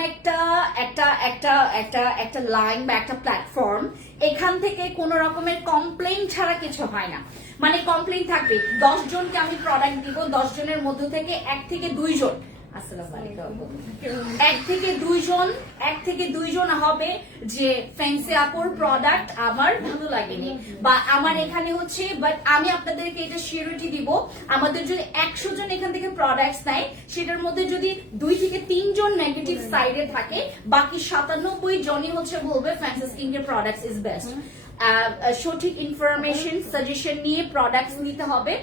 একটা লাইন বা একটা প্ল্যাটফর্ম, এখান থেকে কোন রকমের কমপ্লেইন ছাড়া কিছু হয় না। মানে কমপ্লেইন থাকবে, 10 জনকে আমি প্রোডাক্ট দিব, 10 জনের মধ্য থেকে 1 থেকে 2 জন, আসসালামু আলাইকুম, 1 থেকে 2 জন হবে যে ফ্যান্সি আপুর প্রোডাক্ট আমার ভালো লাগেনি, বা আমার এখানে হচ্ছে, বাট আমি আপনাদেরকে এটা সিউরিটি দিব, আমাদের যদি 100 জন এখান থেকে প্রোডাক্টস নেয়, সেটার মধ্যে যদি 2 থেকে 3 জন নেগেটিভ সাইডে থাকে, বাকি 97 জনই হচ্ছে বলবে fancy skin care products is best. সঠিক ইনফরমেশন সাজেশন নিয়ে প্রোডাক্টস নিতে হবে,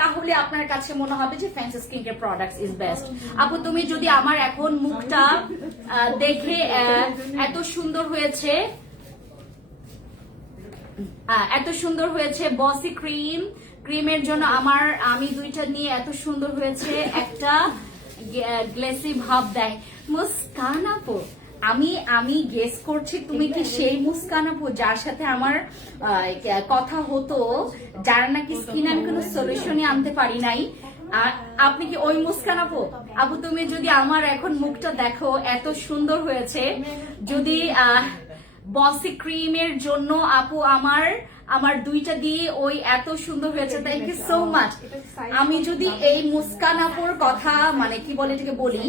তাহলে আপনার কাছে মনে হবে যে fancy skin care products is best. আপু তুমি যদি আমার এখন মুখটা দেখে এত সুন্দর হয়েছে, বসি ক্রিমের জন্য আমি দুইটা নিয়ে এত সুন্দর হয়েছে, একটা গ্লেসি ভাব দেয়। মুস্কান আপু, আমি গেস করছি তুমি কি সেই মুস্কান আপু যার সাথে আমার কথা হতো, যার নাকি স্কিন আমি কোনো সলিউশনই আনতে পারি নাই। আপনি কি ওই মুস্কান আপু? আপু তুমি যদি আমার এখন মুখটা দেখো এত সুন্দর হয়েছে, যদি বসি ক্রিমের জন্য আপু আমার দুইটা দিয়ে ওই এত সুন্দর হয়েছে, থ্যাংক ইউ সো মাচ। আমি যদি এই মুস্কান আপুর কথা মানে কি বলে এটাকে বলি,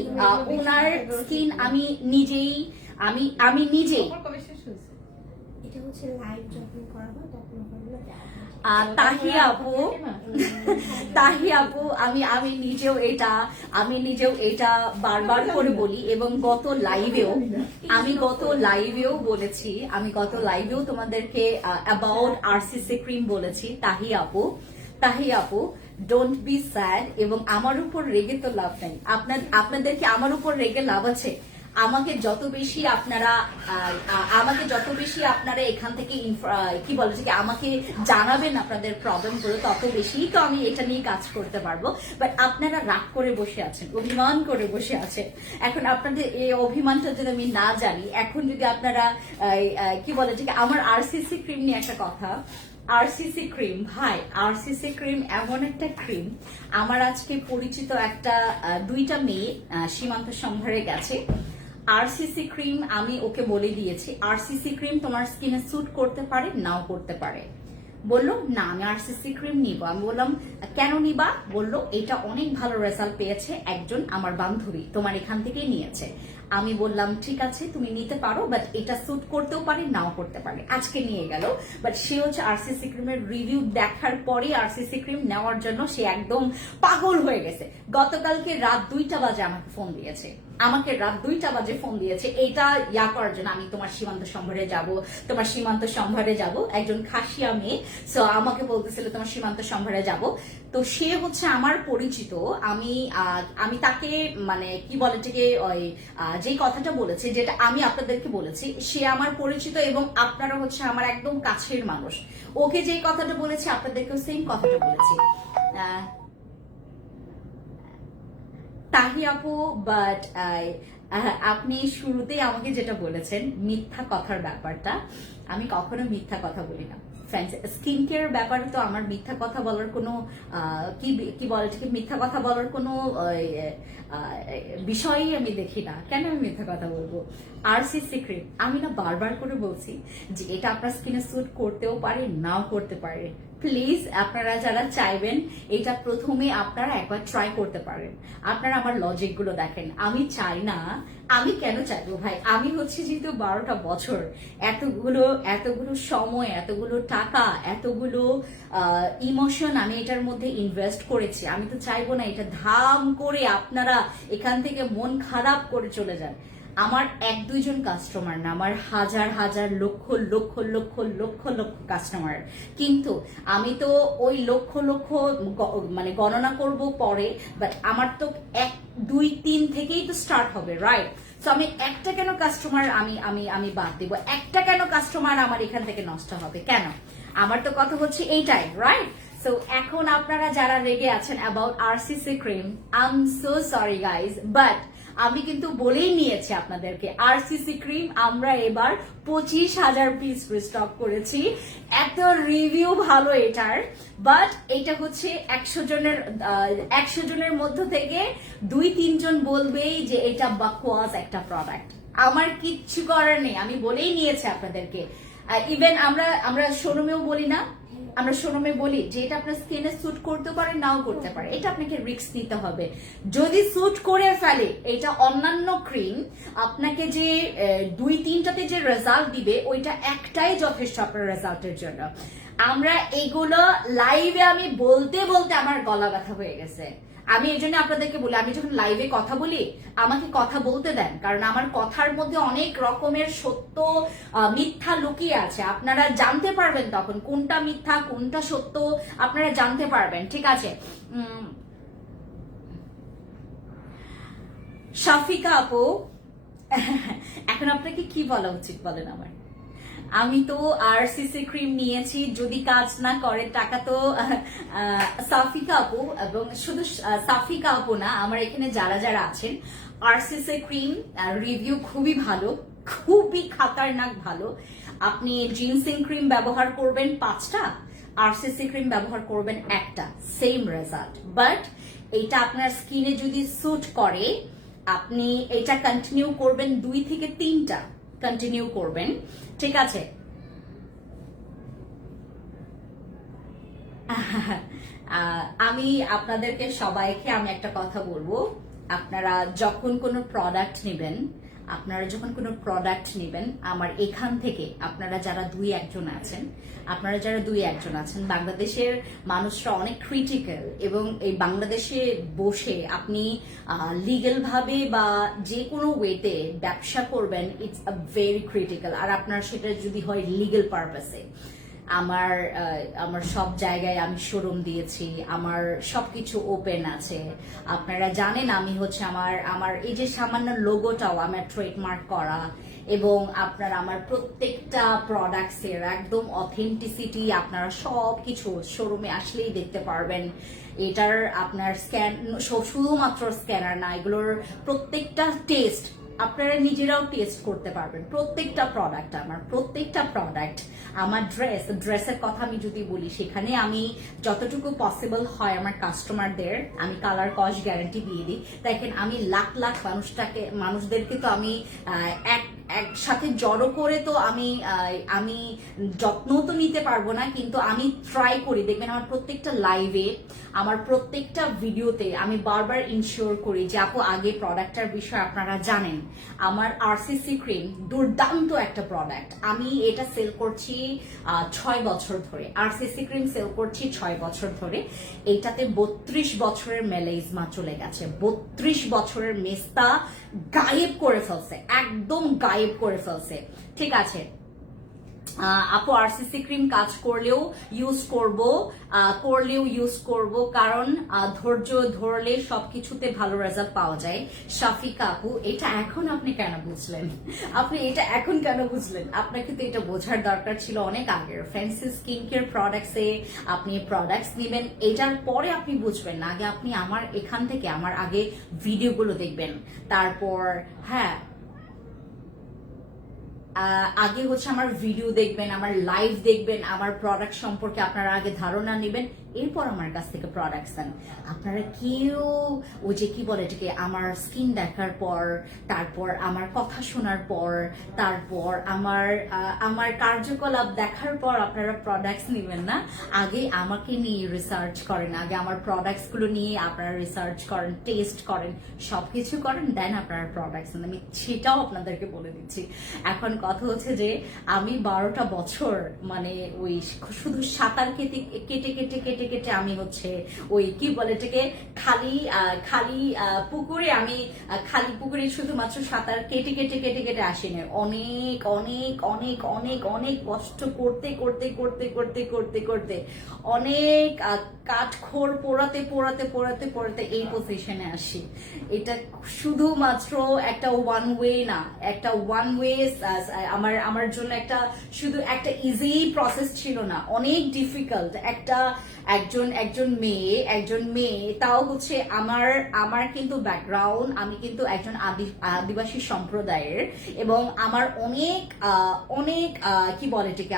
ওনার স্কিন আমি নিজেই এটা হচ্ছে লাইভ যখন করাবো তখন করবো। তাহি আপু আমি নিজেও এটা বারবার করে বলি, এবং গত লাইভেও বলেছি, তোমাদেরকে অ্যাবাউট আরসিসি ক্রিম বলেছি। তাহি আপু ডোন্ট বি স্যাড, এবং আমার উপর রেগে তো লাভ নাই। আপনাদেরকে আমার উপর রেগে লাভ আছে? আমাকে যত বেশি আপনারা এখান থেকে কি বলে যে আমাকে জানাবেন আপনাদের প্রবলেম গুলো, তত বেশি তো আমি এটা নিয়ে কাজ করতে পারবো। বাট আপনারা রাগ করে বসে আছেন, অভিমান করে বসে আছেন। এখন আপনাদের এই অভিমানটা যদি আমি না জানি, এখন যদি আপনারা কি বলে যে আমার আরসিসি ক্রিম নিয়ে একটা কথা, আরসিসি ক্রিম ভাই, আরসিসি ক্রিম এমন একটা ক্রিম, আমার আজকে পরিচিত একটা দুইটা মেয়ে সীমান্ত সম্ভারে গেছে। আরসিসি ক্রিম আমি ওকে বলে দিয়েছি, আরসিসি ক্রিম তোমার স্কিনে স্যুট করতে পারে, নাও করতে পারে। বললো না আমি আরসিসি ক্রিম নিব। আমি বললাম কেন নিবা? বললো এটা অনেক ভালো রেজাল্ট পেয়েছে একজন আমার বান্ধবী, তোমার এখান থেকেই নিয়েছে। আমি বললাম ঠিক আছে তুমি নিতে পারো, বাট এটা স্যুট করতেও পারে, নাও করতে পারে। আজকে নিয়ে গেল, বাট সে হচ্ছে আরসিসি ক্রিমের রিভিউ দেখার পরে আরসিসি ক্রিম নেওয়ার জন্য সে একদম পাগল হয়ে গেছে। গতকালকে রাত 2টা বাজে আমাকে ফোন দিয়েছে, এইটা করার জন্য। আমি তোমার সীমান্ত সম্ভারে যাব, একজন খাসিয়া মেয়ে, সো আমাকে বলতেছিল তোমার সীমান্ত সম্ভারে যাব। তো সে হচ্ছে আমার পরিচিত। আমি তাকে মানে কি বলে থেকে ওই যে কথাটা বলেছে, যেটা আমি আপনাদেরকে বলেছি, সে আমার পরিচিত এবং আপনারা হচ্ছে আমার একদম কাছের মানুষ। ওকে যে কথাটা বলেছে আপনাদেরকেও সেম কথাটা বলেছি। তাহি আপু, বাট আপনি শুরুতেই আমাকে যেটা বলেছেন মিথ্যা কথার ব্যাপারটা, আমি কখনো মিথ্যা কথা বলি না। স্কিন কেয়ার ব্যাপারে তো আমার মিথ্যা কথা বলার কোনো কি বলে মিথ্যা কথা বলার কোনো বিষয়ই আমি দেখি না। কেন আমি মিথ্যা কথা বলবো? আরসিসি ক্রিম আমি না বারবার করে বলছি যে এটা আপনার স্কিনে স্যুট করতেও পারে, নাও করতে পারে। প্লিজ আপনারা যারা চাইবেন এটা প্রথমে আপনারা একবার ট্রাই করতে পারেন। আপনারা আমার লজিক গুলো দেখেন। আমি চাই না, আমি কেন চাইবো ভাই? আমি হচ্ছে যেহেতু 12টা বছর এতগুলো সময়, এতগুলো টাকা, এতগুলো ইমোশন আমি এটার মধ্যে ইনভেস্ট করেছি। আমি তো চাইবো না এটা ধাম করে আপনারা এখান থেকে মন খারাপ করে চলে যান। আমার 1-2 জন কাস্টমার না, আমার হাজার হাজার লক্ষ লক্ষ লক্ষ লক্ষ লক্ষ কাস্টমার। কিন্তু আমি তো ওই লক্ষ লক্ষ মানে গণনা করব পরে, বাট আমার তো 1, 2, 3 থেকেই তো স্টার্ট হবে, রাইট? সো আমি একটা কেন কাস্টমার আমি বাদ দিব? একটা কেন কাস্টমার আমার এখান থেকে নষ্ট হবে কেন? আমার তো কথা হচ্ছে এইটাই, রাইট? সো এখন আপনারা যারা রেগে আছেন about RCC cream, I am so sorry guys, but আমি কিন্তু বলেই নিয়েছি আপনাদেরকে আরসিসি ক্রিম আমরা এবার 25,000 পিস রিস্টক করেছি। এত রিভিউ ভালো এটার, বাট এটা হচ্ছে 100 জনের মধ্য থেকে 2-3 জন বলবেই যে এটা বাকওয়াস একটা প্রোডাক্ট। আমার কিচ্ছু করার নেই, আমি বলেই নিয়েছি আপনাদেরকে। ইভেন আমরা শোরুমেও বলি না, আমরা শোরুমে বলি যে এটা আপনার স্কিনে স্যুট করতে পারে, নাও করতে পারে, এটা আপনাকে রিস্ক নিতে হবে। যদি স্যুট করে ফেলে, এটা অন্যান্য ক্রিম আপনাকে যে 2-3টাতে যে রেজাল্ট দিবে ওইটা একটাই যথেষ্ট আপনার রেজাল্টের জন্য। আমরা এগুলো লাইভে আমি বলতে বলতে আমার গলা ব্যথা হয়ে গেছে। আমি এই জন্য আপনাদেরকে বলি, আমি যখন লাইভে কথা বলি আমাকে কথা বলতে দেন, কারণ আমার কথার মধ্যে অনেক রকমের সত্য মিথ্যা লুকিয়ে আছে। আপনারা জানতে পারবেন তখন কোনটা মিথ্যা কোনটা সত্য, আপনারা জানতে পারবেন। ঠিক আছে, শাফিকা আপু, এখন আপনাকে কি বলা উচিত বলেন আমার? আমি তো আরসিসি ক্রিম নিয়েছি, যদি কাজ না করে টাকা তো সাফিকা আপু, এবং শুধু সাফিকা আপু না, আমার এখানে যারা যারা আছেন, আরসিসি ক্রিম রিভিউ খুবই ভালো, খুবই খাতারনাক ভালো। আপনি জিনসিং ক্রিম ব্যবহার করবেন 5টা, আরসিসি ক্রিম ব্যবহার করবেন 1টা, সেম রেজাল্ট। বাট এটা আপনার স্কিনে যদি স্যুট করে, আপনি এটা কন্টিনিউ করবেন 2 থেকে 3টা কন্টিনিউ করবেন। ঠিক আছে, আমি আপনাদেরকে সবাইকে আমি একটা কথা বলবো, আপনারা যখন কোনো প্রোডাক্ট নেবেন, আমার এখান থেকে আপনারা যারা 2-1 আছেন, বাংলাদেশের মানুষরা অনেক ক্রিটিক্যাল, এবং এই বাংলাদেশে বসে আপনি লিগ্যাল ভাবে বা যে কোনো ওয়েতে ব্যবসা করবেন, ইটস আ ভেরি ক্রিটিক্যাল। আর আপনার সেটা যদি হয় লিগ্যাল পারপাসে, আমার সব জায়গায় আমি শোরুম দিয়েছি, আমার সবকিছু ওপেন আছে। আপনারা জানেন আমি হচ্ছে আমার এই যে সামান্য লোগোটাও আমার ট্রেডমার্ক করা, এবং আপনার আমার প্রত্যেকটা প্রোডাক্টসের একদম অথেন্টিসিটি আপনারা সবকিছু শোরুমে আসলেই দেখতে পারবেন। এটার আপনার শুধুমাত্র স্ক্যানার না, এগুলোর প্রত্যেকটা টেস্ট আপনারা নিজেরাও টেস্ট করতে পারবেন। প্রত্যেকটা প্রোডাক্ট আমার ড্রেসের কথা আমি যদি বলি, সেখানে আমি যতটুকু পসিবল হয় আমার কাস্টমারদের আমি কালার কস্ট গ্যারান্টি দিয়ে দিই। দেখেন, আমি লাখ লাখ মানুষদেরকে তো আমি একসাথে জড়ো করে তো আমি যত্ন তো নিতে পারবো না, কিন্তু আমি ট্রাই করি। দেখবেন আমার প্রত্যেকটা লাইভে, আমার প্রত্যেকটা ভিডিওতে আমি বারবার ইনশিওর করি যে আপু, আগে প্রোডাক্টটার বিষয়ে আপনারা জানেন। আমার আরসিসি ক্রিম দুর্দান্ত একটা প্রোডাক্ট, আমি এটা সেল করছি 6 বছর ধরে। আরসিসি ক্রিম সেল করছি 6 বছর ধরে। এটাতে 32 বছরের মেলাইজমা চলে গেছে, 32 বছরের মেস্তা গায়েব করে ফেলছে, একদম গায়েব করে ফেলছে। ঠিক আছে আপু, আরসিসি ক্রিম কাজ করলেও ইউজ করব, কারণ ধৈর্য ধরলে সবকিছুতে ভালো রেজাল্ট পাওয়া যায়। শাফিকা আপু, এটা এখন আপনি কেন বুঝলেন? আপনাকে তো এটা বোঝার দরকার ছিল অনেক আগের। ফ্যান্সি স্কিন কেয়ার প্রোডাক্টসে আপনি প্রোডাক্টস নেবেন, এটার পরে আপনি বুঝবেন না। আগে আপনি আমার এখান থেকে আমার আগে ভিডিওগুলো দেখবেন, তারপর আগে হচ্ছে আমার ভিডিও দেখবেন, আমার লাইভ দেখবেন, আমার প্রোডাক্ট সম্পর্কে আপনারা আগে ধারণা নেবেন, এরপর আমার কাছ থেকে প্রোডাক্টস নেন। আপনারা কেউ ওই যে কি বলে এটাকে, আমার স্কিন দেখার পর, তারপর আমার কথা শোনার পর, তারপর আমার কার্যকলাপ দেখার পর আপনারা প্রোডাক্টস নেবেন না। আগে আমাকে নিয়ে রিসার্চ করেন, আগে আমার প্রোডাক্টস গুলো নিয়ে আপনারা রিসার্চ করেন, টেস্ট করেন, সবকিছু করেন, দেন আপনারা প্রোডাক্টস নেন। আমি সেটাও আপনাদেরকে বলে দিচ্ছি। এখন কথা হচ্ছে যে আমি 12টা বছর মানে ওই শুধু সাঁতার কেটে কেটে কেটে কেটে কেটে আমি হচ্ছে ওই কি বলে এটাকে খালি পুকুরে, আমি খালি পুকুরে শুধুমাত্র সাঁতার কেটে কেটে কেটে কেটে আসিনি। অনেক অনেক অনেক অনেক অনেক কষ্ট করতে করতে করতে করতে করতে করতে অনেক কাঠখড় পোড়াতে পোড়াতে পোড়াতে পোড়াতে এই পজিশনে আসি। এটা শুধুমাত্র একটা ওয়ান ওয়ে না, একটা ওয়ান ওয়ে আমার জন্য শুধু একটা ইজি প্রসেস ছিল না, অনেক ডিফিকাল্ট। একজন মেয়ে তাও হচ্ছে আমার কিন্তু ব্যাকগ্রাউন্ড, আমি কিন্তু একজন আদিবাসী সম্প্রদায়ের, এবং আমার অনেক অনেক কি বলে এটাকে,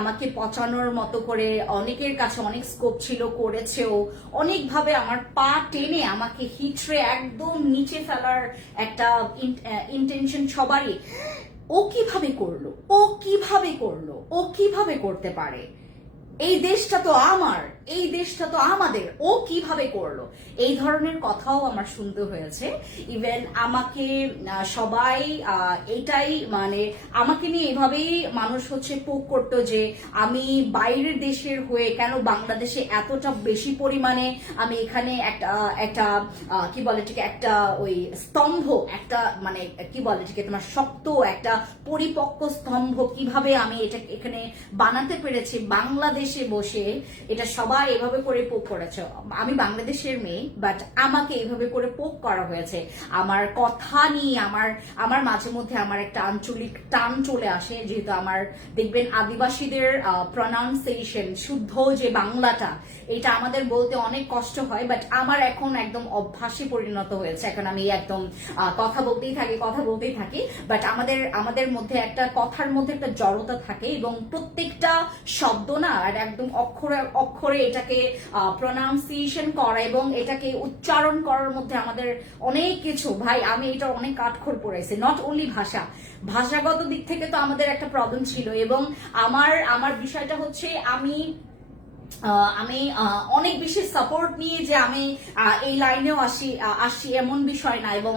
আমাকে পচানোর মতো করে অনেকের কাছে অনেক স্কোপ ছিল, করেছেও অনেকভাবে। আমার পা টেনে আমাকে হিটরে একদম নিচে ফেলার একটা ইন্টেনশন সবারই। ও কিভাবে করলো, ও কিভাবে করতে পারে? এই দেশটা তো আমার, এই দেশটা তো আমাদের, ও কিভাবে করলো, এই ধরনের কথাও আমার শুনতে হয়েছে। ইভেন আমাকে সবাই এটাই মানে আমাকে নিয়ে এভাবেই মানুষ হচ্ছে পোক করতো যে আমি বাইরের দেশের হয়ে কেন বাংলাদেশে এতটা বেশি পরিমাণে আমি এখানে একটা একটা কি বলে ঠিক একটা ওই স্তম্ভ, একটা মানে কি বলে ঠিক তোমার শক্ত একটা পরিপক্ক স্তম্ভ কিভাবে আমি এটা এখানে বানাতে পেরেছি বাংলাদেশে বসে, এটা সবাই এভাবে করে পোক করেছে। আমি বাংলাদেশের মেয়ে, বাট আমাকে এভাবে করে পোক করা হয়েছে। আমার কথা নিয়ে আমার আমার মাঝে মধ্যে আমার একটা আঞ্চলিক টান চলে আসে, যেহেতু আমার দেখবেন আদিবাসীদের প্রনাউন্সিয়েশন শুদ্ধ যে বাংলাটা এটা আমাদের বলতে অনেক কষ্ট হয়, বাট আমার এখন একদম অভ্যাসে পরিণত হয়েছে। এখন আমি একদম কথা বলতেই থাকি, বাট আমাদের মধ্যে একটা কথার মধ্যে একটা জড়তা থাকে এবং প্রত্যেকটা শব্দ না আর একদম অক্ষরে অক্ষরে এটাকে প্রনাউন্সিয়েশন করা এবং এটাকে উচ্চারণ করার মধ্যে আমাদের অনেক কিছু, ভাই আমি এটা অনেক কাঠখড় পড়েছি। নট অনলি ভাষাগত দিক থেকে তো আমাদের একটা প্রবলেম ছিল, এবং আমার বিষয়টা হচ্ছে আমি অনেক বেশি সাপোর্ট নিয়ে যে আমি এই লাইনেও আসি এমন বিষয় না, এবং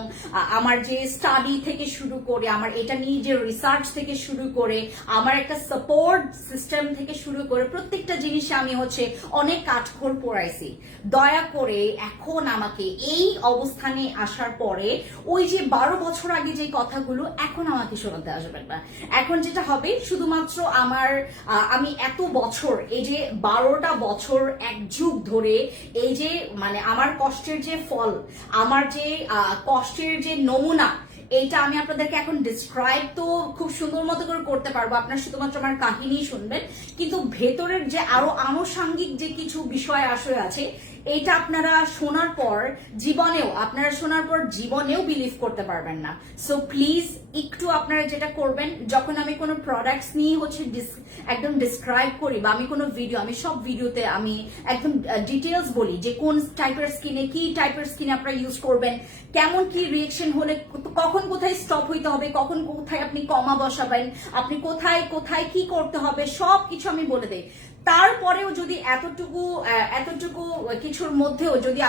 আমার যে স্টাডি থেকে শুরু করে আমার এটা নিয়ে যে রিসার্চ থেকে শুরু করে আমার একটা সাপোর্ট সিস্টেম থেকে শুরু করে প্রত্যেকটা জিনিসে আমি হচ্ছে অনেক কাঠখড় পোড়াইছি। দয়া করে এখন আমাকে এই অবস্থানে আসার পরে ওই যে 12 বছর আগে যে কথাগুলো এখন আমাকে শোনাতে আসবেন না। এখন যেটা হবে শুধুমাত্র আমি এত বছর এই যে 12টা বছর এক যুগ ধরে এই যে মানে আমার কষ্টের যে ফল, আমার যে কষ্টের যে নমুনা, এইটা আমি আপনাদেরকে এখন ডিসক্রাইব তো খুব সুন্দর মতো করে করতে পারবো, আপনারা শুধুমাত্র আমার কাহিনী শুনবেন, কিন্তু ভেতরের যে আরো আনুষাঙ্গিক যে কিছু বিষয় আসলে আছে এইটা আপনারা শোনার পর জীবনেও বিলিভ করতে পারবেন না। সো প্লিজ একটু আপনারা যেটা করবেন, যখন আমি কোনো প্রোডাক্টস নিয়ে হচ্ছে একদম ডিসক্রাইব করি বা আমি কোনো ভিডিও, আমি সব ভিডিওতে আমি একদম ডিটেলস বলি যে কোন টাইপের স্কিনে কি টাইপের স্কিনে আপনারা ইউজ করবেন, কেমন কি রিয়েকশন হলে কখন কোথায় স্টপ হইতে হবে, কখন কোথায় আপনি কমা বসাবেন, আপনি কোথায় কোথায় কি করতে হবে, সব কিছু আমি বলে দেই। তারপরেও যদি এতটুকু কিছুর মধ্যেও যদি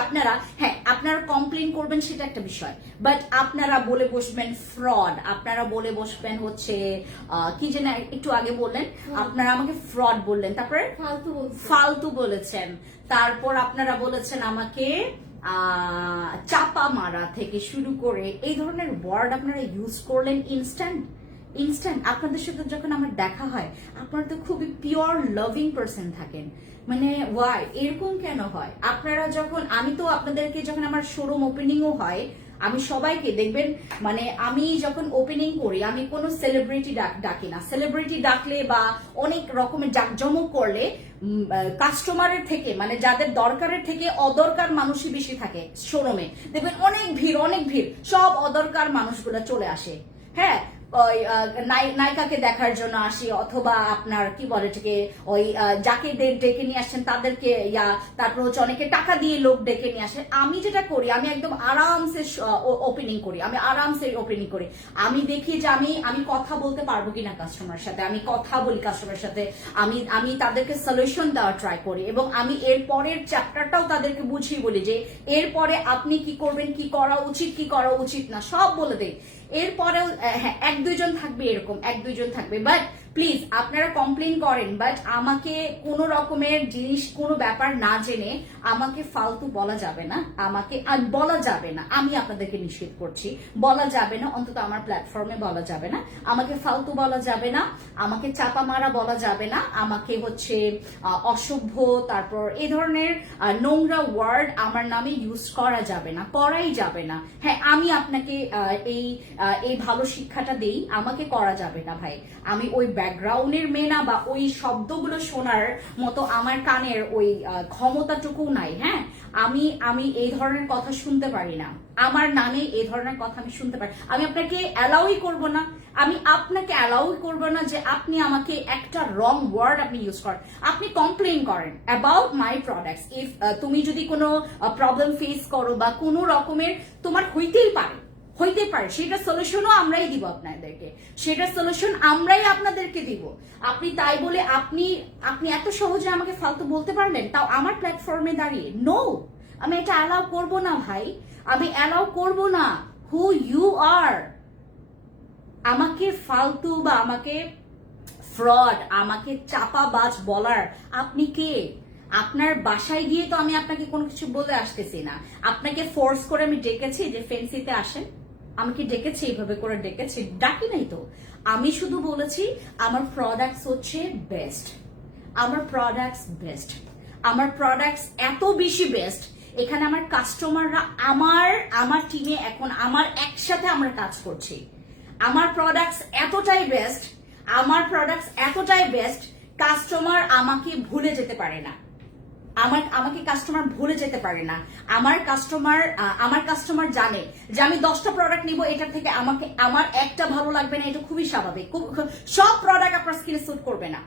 আপনারা কমপ্লেন করবেন সেটা একটা বিষয়, বাট আপনারা বলে বসবেন ফ্রড, আপনারা বলে বসবেন হচ্ছে কি যেন একটু আগে বললেন, আপনারা আমাকে ফ্রড বললেন, তারপরে ফালতু বলেছেন, তারপর আপনারা বলেছেন আমাকে চাপা মারা থেকে শুরু করে এই ধরনের ওয়ার্ড আপনারা ইউজ করলেন ইনস্ট্যান্ট। আপনাদের সাথে যখন আমার দেখা হয় আপনারা তো খুবই পিওর লাভিং পারসন থাকেন, মানে ওয়াই এরকম কেন হয়? আপনারা যখন আমি তো আপনাদেরকে যখন আমার শোরুম ওপেনিংও হয় আমি সবাইকে দেখবেন, মানে আমি যখন ওপেনিং করি আমি কোনো সেলিব্রিটি ডাকি না। সেলিব্রিটি ডাকলে বা অনেক রকমের জাকজমক করলে কাস্টমারের থেকে মানে যাদের দরকারের থেকে অদরকার মানুষই বেশি থাকে শোরুমে, দেখবেন অনেক ভিড়, সব অদরকার মানুষগুলো চলে আসে। হ্যাঁ, ওই নায়িকাকে দেখার জন্য আসি, অথবা আপনার কি বলে থেকে ওই যাকে ডেকে নিয়ে আসছেন তাদেরকে, তারপর হচ্ছে অনেকে টাকা দিয়ে লোক ডেকে নিয়ে আসেন। আমি যেটা করি আমি একদম আরামসে ওপেনিং করি, আমি দেখি যে আমি কথা বলতে পারবো কিনা কাস্টমার সাথে, আমি কথা বলি কাস্টমার সাথে, আমি তাদেরকে সলিউশন দেওয়ার ট্রাই করি, এবং আমি এর পরের চ্যাপ্টারটাও তাদেরকে বুঝিয়ে বলি যে এরপরে আপনি কি করবেন, কি করা উচিত কি করা উচিত না সব বলে দেই। এরপরেও হ্যাঁ এক দুইজন থাকবে, বাট প্লিজ আপনারা কমপ্লেন করেন, বাট আমাকে কোনো রকমের জিনিস কোনো ব্যাপার না জেনে আমাকে ফালতু বলা যাবে না, আমি আপনাদেরকে নিষেধ করছি, বলা যাবে না, অন্তত আমার প্ল্যাটফর্মে বলা যাবে না, আমাকে ফালতু বলা যাবে না, আমাকে চাপা মারা বলা যাবে না, আমাকে হচ্ছে অসভ্য তারপর এই ধরনের নোংরা ওয়ার্ড আমার নামে ইউজ করা যাবে না, করাই যাবে না। হ্যাঁ, আমি আপনাকে এই ভালো শিক্ষাটা দেই, আমাকে করা যাবে না ভাই, আমি ওই ব্যাকগ্রাউন্ডের মেয়ে না, বা ওই শব্দগুলো শোনার মতো আমার কানের ওই ক্ষমতাটুকু নাই। হ্যাঁ, আমি এই ধরনের কথা শুনতে পারি না, আমার নামে এই ধরনের কথা আমি শুনতে পারি, আমি আপনাকে অ্যালাউই করব না, যে আপনি আমাকে একটা রং ওয়ার্ড আপনি ইউজ করেন, আপনি কমপ্লেইন করেন অ্যাবাউট মাই প্রোডাক্টস। ইফ তুমি যদি কোনো প্রবলেম ফেস করো বা কোনো রকমের তোমার হইতে পারে, সেটা সলিউশনও আমরাই দিব আপনাদেরকে, সেটা সলিউশন আমরাই আপনাদেরকে দিব। আপনি তাই বলে আপনি আপনি এত সহজে আমাকে ফালতু বলতে পারলেন, তাও আমার প্ল্যাটফর্মে দাঁড়িয়ে? নো, আমি এটা অ্যালাউ করব না ভাই, আমি অ্যালাউ করব না। হু ইউ আর, আমাকে ফালতু বা আমাকে ফ্রড, আমাকে চাপাবাজ বলার আপনি কে? আপনার বাসায় গিয়ে তো আমি আপনাকে কোনো কিছু বলে আসতেছি না, আপনাকে ফোর্স করে আমি ডেকেছি যে ফেন্সিতে আসেন, আমি কি ডেকেছি? এইভাবে করে ডেকেছি? ডাকি নাই তো। আমি শুধু বলেছি আমার প্রোডাক্টস হচ্ছে বেস্ট, আমার প্রোডাক্টস বেস্ট, আমার প্রোডাক্টস এত বেশি বেস্ট, এখানে আমার কাস্টমাররা আমার টিমে এখন আমার একসাথে আমরা কাজ করছি। আমার প্রোডাক্টস এতটাই বেস্ট, আমার প্রোডাক্টস এতটাই বেস্ট, কাস্টমার আমাকে ভুলে যেতে পারে না, আমাকে কাস্টমার ভুলে যেতে পারে না। আমার কাস্টমার জানে যে আমি 10টা প্রোডাক্ট নিব, এটার থেকে আমার একটা ভালো লাগবে না, এটা খুবই স্বাভাবিক। সব প্রোডাক্ট আপনার স্কিনে স্যুট করবে না,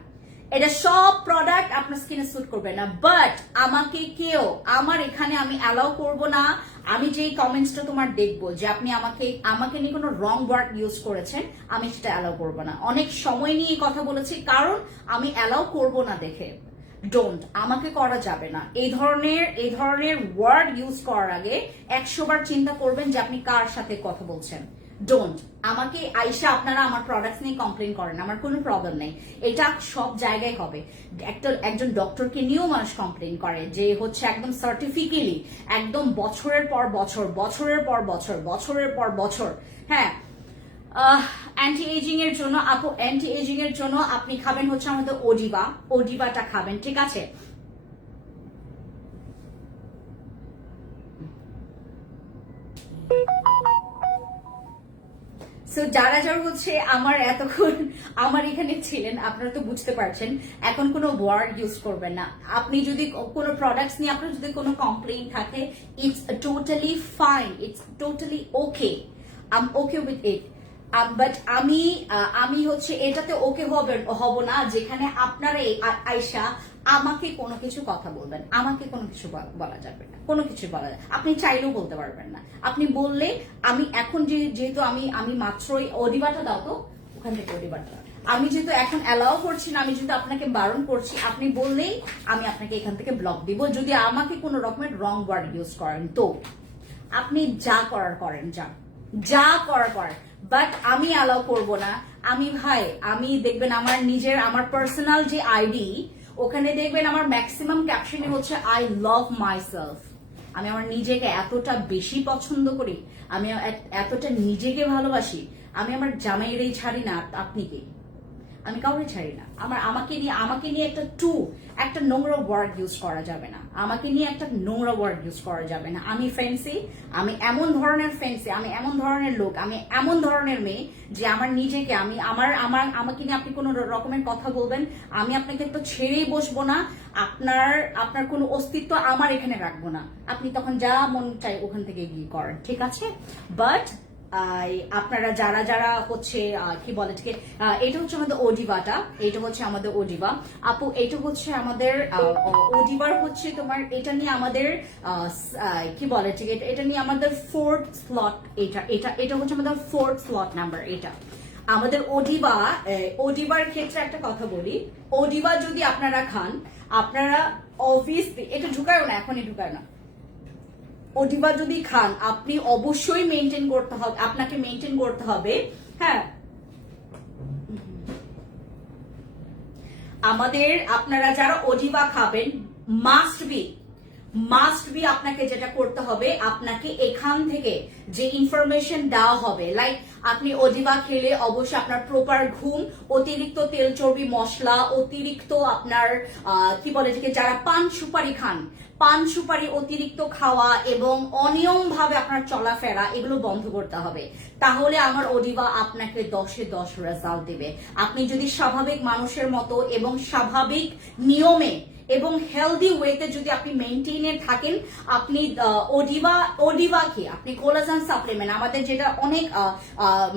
এটা সব প্রোডাক্ট আপনার স্কিনে স্যুট করবে না, বাট আমাকে কেউ আমার এখানে আমি অ্যালাউ করব না। আমি যেই কমেন্টসটা তোমার দেখবো যে আপনি আমাকে নিয়ে কোনো রং ওয়ার্ড ইউজ করেছেন, আমি সেটা অ্যালাউ করব না। অনেক সময় নিয়ে কথা বলেছি, কারণ আমি অ্যালাউ করব না দেখে। ডোন্ট, আমাকে করা যাবে না। এই ধরনের ওয়ার্ড ইউজ করার আগে 100 বার চিন্তা করবেন যে আপনি কার সাথে কথা বলছেন। ডোন্ট আমাকে আইসা আপনারা আমার প্রোডাক্টস নিয়ে কমপ্লেন করেন, আমার কোনো প্রবলেম নেই, এটা সব জায়গায় হবে। একজন ডক্টরকে নিয়েও মানুষ কমপ্লেন করে যে হচ্ছে একদম সার্টিফিকেটলি একদম বছরের পর বছর, বছরের পর বছর, বছরের পর বছর, হ্যাঁ, অ্যান্টি এজিং এর জন্য আপু, অ্যান্টি এজিং এর জন্য আপনি খাবেন হচ্ছে আমাদের ওডিবাটা খাবেন, ঠিক আছে? সো যারা হচ্ছে আমার এতক্ষণ আমার এখানে ছিলেন, আপনারা তো বুঝতে পারছেন, এখন কোনো ওয়ার্ড ইউজ করবেন না। আপনি যদি কোনো প্রোডাক্টস নিয়ে আপনার যদি কোনো কমপ্লেইন থাকে, it's totally fine, it's totally okay, I am okay with it. But আমি হচ্ছে এটাতে ওকে হব না যেখানে আপনারা আয়শা আমাকে কোনো কিছু কথা বলবেন, আমাকে কোনো কিছু বলা যাবে না, কোনো কিছু বলা যাবে, আপনি চাইলেও বলতে পারবেন না। আপনি বললে আমি এখন যেহেতু আমি মাত্রই ওডিবাটা দাও তো ওখান থেকে ওডিবাটা, আমি যেহেতু এখন অ্যালাউ করছি না, আমি যেহেতু আপনাকে বারণ করছি, আপনি বললেই আমি আপনাকে এখান থেকে ব্লক দিব যদি আমাকে কোনো রকমের রং ওয়ার্ড ইউজ করেন। তো আপনি যা করার করেন, যা করার করেন, বাট আমি অ্যালাউ করব না। আমি দেখবেন আমার পার্সোনাল যে আইডি, ওখানে দেখবেন আমার ম্যাক্সিমাম ক্যাপশনে হচ্ছে আই লাভ মাইসেলফ। আমি আমার নিজেকে এতটা বেশি পছন্দ করি, আমি এতটা নিজেকে ভালোবাসি, আমি আমার জামাইয়েরই ছাড়ি না। আপনি কি? আমি কাউকে ছাড়ি না। আমাকে নিয়ে একটা নোংরা ওয়ার্ড ইউজ করা যাবে না, আমাকে নিয়ে একটা নোংরা ওয়ার্ড ইউজ করা যাবে না। আমি ফ্যান্সি, আমি এমন ধরনের ফ্যান্সি, আমি এমন ধরনের লোক, আমি এমন ধরনের মেয়ে যে আমার নিজেকে আমাকে নিয়ে আপনি কোনো রকমের কথা বলবেন, আমি আপনাকে তো ছেড়েই বসবো না, আপনার কোনো অস্তিত্ব আমার এখানে রাখবো না। আপনি তখন যা মন চাই ওখান থেকে গিয়ে করেন, ঠিক আছে? বাট আপনারা যারা হচ্ছে কি বলে, ঠিক এটা হচ্ছে আমাদের ওডিবাটা, এটা হচ্ছে আমাদের ওডিবা আপু, এটা হচ্ছে আমাদের ওডিবার হচ্ছে তোমার, এটা নিয়ে আমাদের কি বলে, ঠিক এটা নিয়ে আমাদের 4th স্লট, এটা হচ্ছে আমাদের 4th স্লট নাম্বার। এটা আমাদের ওডিবার ক্ষেত্রে একটা কথা বলি, ওডিবা যদি আপনারা খান, আপনারা অবভিয়াসলি এটা ঢুকায় না, এখনই ঢুকায় না, ওডিবা যদি খান আপনি অবশ্যই আপনাকে মেনটেন করতে হবে, হ্যাঁ। আপনারা যারা ওডিবা খাবেন মাস্ট বি আপনাকে যেটা করতে হবে, আপনাকে এখান থেকে যে ইনফরমেশন দেওয়া হবে, লাইক আপনি ওডিবা খেলে অবশ্যই আপনার প্রপার ঘুম, অতিরিক্ত তেল চর্বি মশলা, অতিরিক্ত আপনার কি বলে, যারা পান সুপারি খান, পান সুপারি অতিরিক্ত খাওয়া এবং অনিয়ম ভাবে আপনার চলাফেরা, এগুলো বন্ধ করতে হবে। তাহলে আমার ওডিবা আপনাকে 10-এ 10 রেজাল্ট দিবে। আপনি যদি স্বাভাবিক মানুষের মতো এবং স্বাভাবিক নিয়মে এবং হেলদি ওয়েতে যদি আপনি মেনটেনে থাকেন, আপনি ওডিবা কি আপনি কোলাজেন সাপ্লিমেন্ট আমাদের যেটা অনেক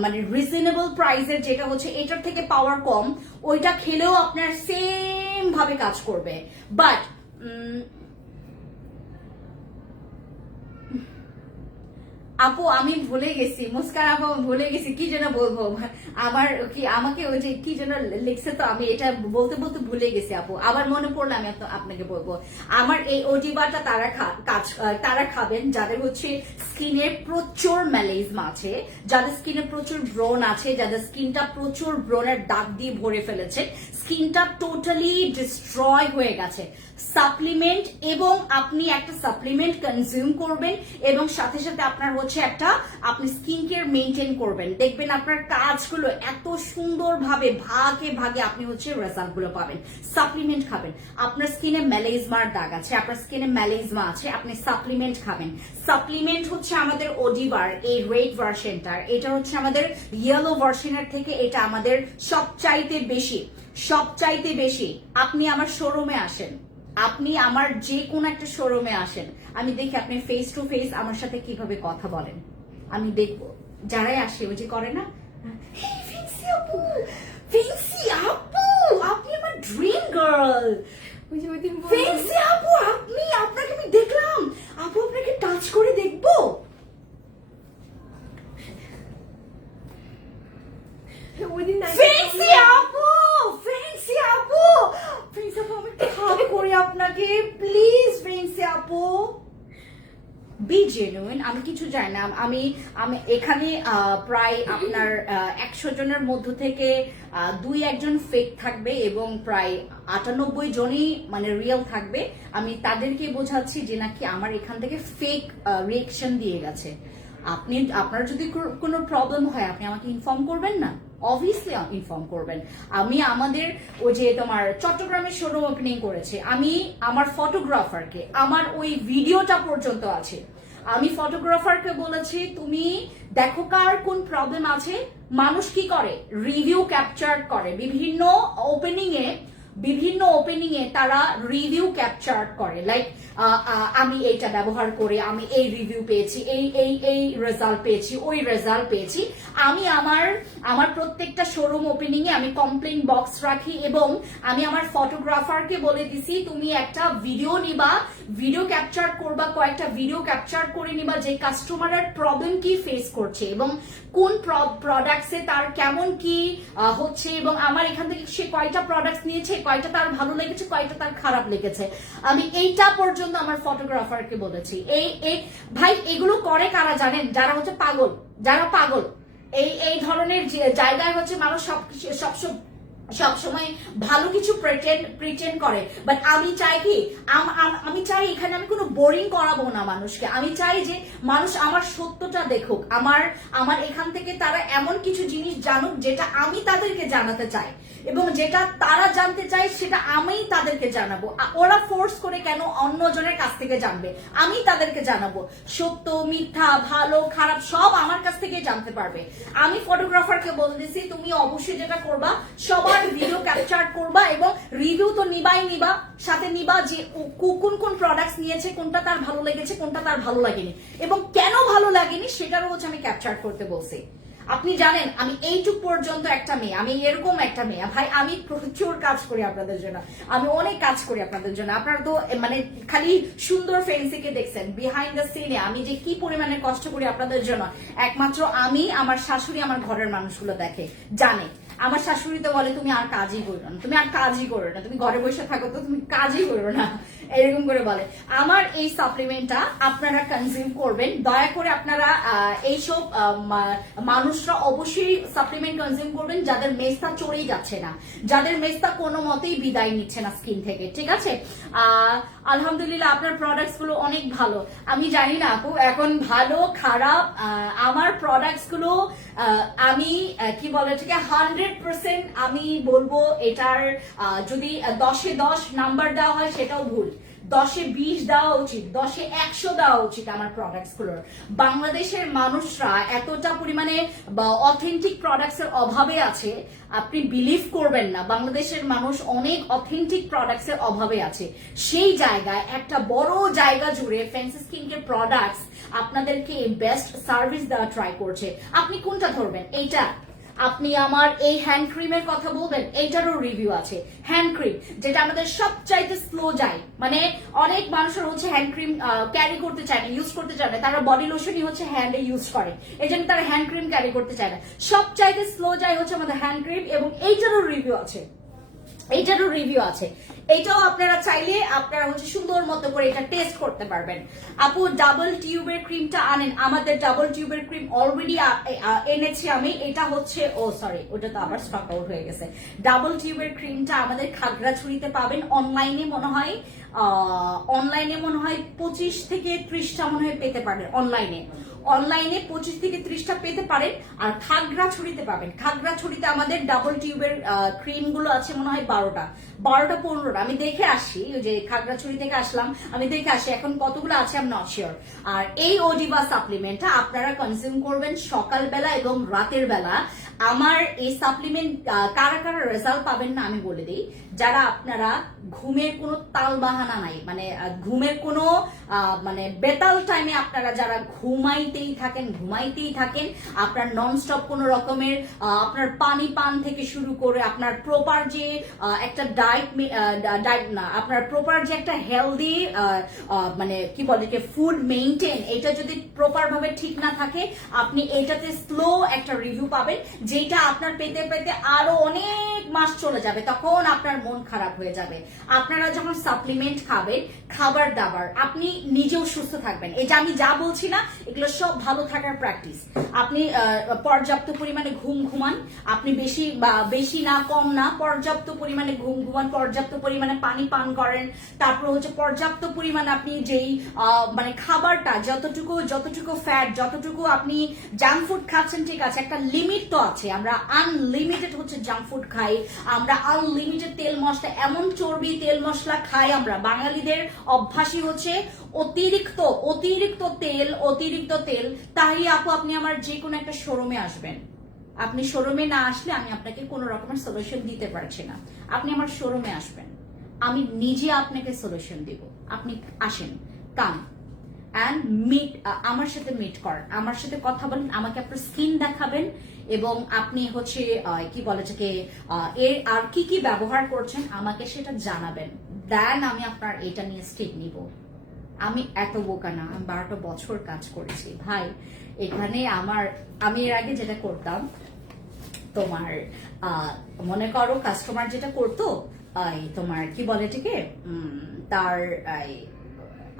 মানে রিজনেবল প্রাইসের, যেটা হচ্ছে এটার থেকে পাওয়ার কম, ওইটা খেলেও আপনার সেম ভাবে কাজ করবে। বাট আপু আমি ভুলে গেছি, মুস্কান আপু ভুলে গেছি কি যেন বলবো, আমার কি আমাকে ওই যে কি যেন লিখছে তো আমি এটা বলতে বলতে ভুলে গেছি আপু, আবার মনে পড়লে আমি আপনাকে বলবো। আমার এই ওজিবাটা তারা খাবেন যাদের হচ্ছে স্কিনে প্রচুর ম্যালেজমা আছে, যাদের স্কিনে প্রচুর ব্রণ আছে, যাদের স্কিনটা প্রচুর ব্রণের দাগ দিয়ে ভরে ফেলেছে, স্কিনটা টোটালি ডিস্ট্রয় হয়ে গেছে। সাপ্লিমেন্ট, এবং আপনি একটা সাপ্লিমেন্ট কনজিউম করবেন এবং সাথে সাথে আপনার হচ্ছে আপনি স্কিন কেয়ার মেনটেন করবেন, দেখবেন আপনার কাজগুলো এত সুন্দরভাবে ভাগে ভাগে আপনি হচ্ছে রেজাল্ট গুলো পাবেন। সাপ্লিমেন্ট খাবেন, আপনার স্কিনে ম্যালেজমার দাগ আছে, আপনার স্কিনে ম্যালেজমা আছে, আপনি সাপ্লিমেন্ট খাবেন। সাপ্লিমেন্ট হচ্ছে আমাদের ওডিবার এই রেড ভার্সনটার, এটা হচ্ছে আমাদের ইয়েলো ভার্সনের থেকে এটা আমাদের সবচাইতে বেশি। আপনি আমার শোরুমে আসেন, আপনি আমার যে কোনো একটা শোরুমে আসেন, আমি দেখি আপনি ফেস টু ফেস আমার সাথে কিভাবে কথা বলেন, আমি দেখবো। যারাই আসে ওই যে করে না, ফেন্সি আপু, আপনি আমার ড্রিম গার্ল, ওই যে ওই দিন ফেন্সি আপু, আপনাকে আমি দেখলাম আপু, আপনাকে টাচ করে দেখবো। ওই দিন ফেন্সি আপু আমি একটু হাত করি আপনাকে প্লিজ। ফেন্সি আপু বি জেনুইন, আমি কিছু জানি না, আমি এখানে প্রায় আপনার 100 জনের মধ্য থেকে 2-1 জন ফেক থাকবে এবং প্রায় 98 জনই মানে রিয়েল থাকবে। আমি তাদেরকে বোঝাচ্ছি যে নাকি আমার এখান থেকে ফেক রিয়েকশন দিয়ে গেছে। আপনার যদি কোনো প্রবলেম হয় আপনি আমাকে ইনফর্ম করবেন না, অবভিয়াসলি ইনফর্ম করবেন। আমি আমাদের ওই যে তোমার চট্টগ্রামের শোরুম ওপেনিং করেছে, আমি আমার ফটোগ্রাফারকে, আমার ওই ভিডিওটা পর্যন্ত আছে, আমি ফটোগ্রাফারকে বলেছি তুমি দেখো কার কোন প্রবলেম আছে। মানুষ কি করে, রিভিউ ক্যাপচার করে, বিভিন্ন ওপেনিং এ তারা রিভিউ ক্যাপচার করে, লাইক আমি এইটা ব্যবহার করে আমি এই রিভিউ পেয়েছি, এই রেজাল্ট পেয়েছি, ওই রেজাল্ট পেয়েছি। আমি আমার প্রত্যেকটা শোরুম ওপেনিং এ আমি কমপ্লেইন বক্স রাখি এবং আমি আমার ফটোগ্রাফারকে বলে দিছি তুমি একটা ভিডিও ক্যাপচার করবা, কয়েকটা ভিডিও ক্যাপচার করে নিবা যে কাস্টমারের প্রবলেম কি ফেস করছে এবং কোন প্রোডাক্টসে তার কেমন কি হচ্ছে, এবং আমার এখান থেকে সে কয়টা প্রোডাক্টস নিয়েছে, কয়টা তার ভালো লেগেছে, কয়টা তার খারাপ লেগেছে, আমি এইটা পর্যন্ত আমার ফটোগ্রাফারকে বলেছি। ভাই এগুলো করে কারা জানেন, যারা হচ্ছে পাগল, এই ধরনের জায়গায় হচ্ছে মানুষ সবসময় ভালো কিছু প্রিটেন্ড করে। বাট আমি চাই এখানে আমি কোনো বোরিং করাবো না মানুষকে, আমি চাই যে মানুষ আমার সত্যটা দেখুক, আমার এখান থেকে তারা এমন কিছু জিনিস জানুক যেটা আমি তাদেরকে জানাতে চাই এবং যেটা তারা জানতে চায় সেটা আমি তাদেরকে জানাবো। ওরা ফোর্স করে কেন অন্যজনের কাছ থেকে জানবে, আমি তাদেরকে জানাবো। সত্য মিথ্যা ভালো খারাপ সব আমার কাছ থেকে জানতে পারবে। আমি ফটোগ্রাফারকে বলে দিছি তুমি অবশ্যই যেটা করবা সবার ভিডিও ক্যাপচার করবা এবং রিভিউ তো নিবা, সাথে নিবা যে কোন প্রোডাক্টস নিয়েছে, কোনটা তার ভালো লেগেছে, কোনটা তার ভালো লাগেনি এবং কেন ভালো লাগেনি সেটারও হচ্ছে আমি ক্যাপচার করতে বলছি। আপনি জানেন আমি এইটুক পর্যন্ত একটা মেয়ে, আমি এরকম একটা মেয়ে ভাই, আমি প্রচুর কাজ করি আপনাদের জন্য, আমি অনেক কাজ করি আপনাদের জন্য। আপনারা তো মানে খালি সুন্দর ফেন্সিকে দেখছেন, বিহাইন্ড দ্য সিনে আমি যে কি পরিমাণে কষ্ট করি আপনাদের জন্য একমাত্র আমি, আমার শাশুড়ি, আমার ঘরের মানুষগুলো দেখে জানে। আমার শাশুড়ি তো বলে তুমি আর কাজই করো না, তুমি ঘরে বসে থাকো তো তুমি কাজই করো না, এরকম করে বলে। আমার এই সাপ্লিমেন্টটা আপনারা কনজিউম করবেন, দয়া করে আপনারা এইসব মানুষরা অবশ্যই সাপ্লিমেন্ট কনজিউম করবেন যাদের মেস্তা চড়েই যাচ্ছে না, যাদের মেস্তা কোনো মতেই বিদায় নিচ্ছে না স্কিন থেকে, ঠিক আছে? আলহামদুলিল্লাহ আপনার প্রোডাক্টস গুলো অনেক ভালো। আমি জানি না আপু এখন ভালো খারাপ, আমার প্রোডাক্টস গুলো আমি কি বলে এটাকে 100% আমি বলবো এটার যদি 10-এ 10 নাম্বার দেওয়া হয় সেটাও ভুল, 10-এ 20 দেওয়া উচিত, 10-এ 100 দেওয়া উচিত আমার প্রোডাক্টস গুলোর। বাংলাদেশের মানুষরা এতটা পরিমাণে অথেন্টিক প্রোডাক্টস এর অভাবে আছে, আপনি বিলিভ করবেন না, বাংলাদেশের মানুষ অনেক অথেন্টিক প্রোডাক্টস এর অভাবে আছে। সেই জায়গায় একটা বড় জায়গা জুড়ে ফ্যান্সি স্কিন কেয়ার প্রোডাক্টস আপনাদেরকে বেস্ট সার্ভিস দেওয়া ট্রাই করছে। আপনি কোনটা ধরবেন? এইটা আপনি আমার এই হ্যান্ড ক্রিমের কথা বলবেন, এইটারও রিভিউ আছে। হ্যান্ড ক্রিম যেটা আমাদের সবচাইতে স্লো যায়, মানে অনেক মানুষের হচ্ছে হ্যান্ড ক্রিম ক্যারি করতে চায় না, ইউজ করতে চায় না, তারা বডি লোশনই হচ্ছে হ্যান্ডে ইউজ করে, এই জন্য তারা হ্যান্ড ক্রিম ক্যারি করতে চায় না। সবচাইতে স্লো যায় হচ্ছে আমাদের হ্যান্ড ক্রিম, এবং এইটারও রিভিউ আছে, এইটারও রিভিউ আছে। এটাও আপনারা চাইলে আপনারা হচ্ছে সুন্দর মতো করে এটা টেস্ট করতে পারবেন। আপু ডাবল টিউবের ক্রিমটা আনেন, আমাদের ডাবল টিউবের ক্রিম অলরেডি এনেছি আমি। এটা হচ্ছে সরি, ওটা তো আবার স্টক আউট হয়ে গেছে। ডাবল টিউবের ক্রিমটা আমাদের খাগড়াছড়িতে পাবেন। অনলাইনে মনে হয় 25 থেকে 30টা মনে হয় পেতে পারেন অনলাইনে। 25 থেকে 30টা পেতে পারেন। আর খাগড়াছড়িতে পাবেন, খাগড়াছড়িতে আমাদের ডাবল টিউবের ক্রিম গুলো আছে মনে হয় 12টা 15টা। আমি দেখে আসি, ওই যে খাগড়াছড়ি থেকে আসলাম, আমি দেখে আসি এখন কতগুলো আছে, আমি নট শিওর। আর এই ওডিবা সাপ্লিমেন্টটা আপনারা কনজিউম করবেন সকালবেলা এবং রাতের বেলা। আমার এই সাপ্লিমেন্ট কারা কারা রেজাল্ট পাবেন না আমি বলে দিই। যারা আপনারা ঘুমের কোনো তাল বাহানা নাই, মানে ঘুমের কোনো মানে বেতাল টাইমে আপনারা যারা ঘুমাইতেই থাকেন, আপনার ননস্টপ কোনো রকমের আপনার পানি পান থেকে শুরু করে আপনার প্রপার যে একটা ডায়েট না, আপনার প্রপার যে একটা হেলদি মানে কি বলে যে ফুড মেইনটেইন, এটা যদি প্রপার ভাবে ঠিক না থাকে, আপনি এটাতে স্লো একটা রিভিউ পাবেন, যেটা আপনার পেতে পেতে আরো অনেক মাস চলে যাবে, তখন আপনার মন খারাপ হয়ে যাবে। আপনারা যখন সাপ্লিমেন্ট খাবেন, খাবার দাবার আপনি নিজেও সুস্থ থাকবেন। এই যে আমি যা বলছি না, এগুলো সব ভালো থাকার প্র্যাকটিস। আপনি পর্যাপ্ত পরিমাণে ঘুমান, আপনি বেশি না কম না, পর্যাপ্ত পরিমাণে ঘুমান, পর্যাপ্ত পরিমাণে পানি পান করেন, তারপর হচ্ছে পর্যাপ্ত পরিমাণে আপনি যেই মানে খাবারটা যতটুকু ফ্যাট, যতটুকু আপনি জাঙ্ক ফুড খাচ্ছেন, ঠিক আছে, একটা লিমিট তো আছে। আমরা আনলিমিটেড হচ্ছে জাঙ্ক ফুড খাই, আমরা আনলিমিটেড তেল মশলা, এমন চর্বি তেল মশলা খাই। আমরা বাঙালিদের অভ্যাসই হচ্ছে অতিরিক্ত তেল। তাই আপু আপনি আমার যে কোনো একটা শোরুমে আসবেন, আপনি শোরুমে না আসলে আমি আপনাকে কোনো রকমের সলিউশন দিতে পারছি না। আপনি আমার শোরুমে আসবেন, আমি নিজে আপনাকে সলিউশন দিব। আপনি আসেন, কাম অ্যান্ড মিট, আমার সাথে মিট করেন, আমার সাথে কথা বলেন, আমাকে আপনার স্কিন দেখাবেন, এবং আপনি হচ্ছে কি বলে যে এর আর কি কি ব্যবহার করছেন আমাকে সেটা জানাবেন। দেন আমি আপনার এটা নিয়ে স্টেপ নিব। আমি এত বোকা না, আমি 12টা বছর কাজ করেছি ভাই এখানে। আমি এর আগে যেটা করতাম, তোমার মনে করো কাস্টমার যেটা করতো, তোমার কি বলে এটাকে, তার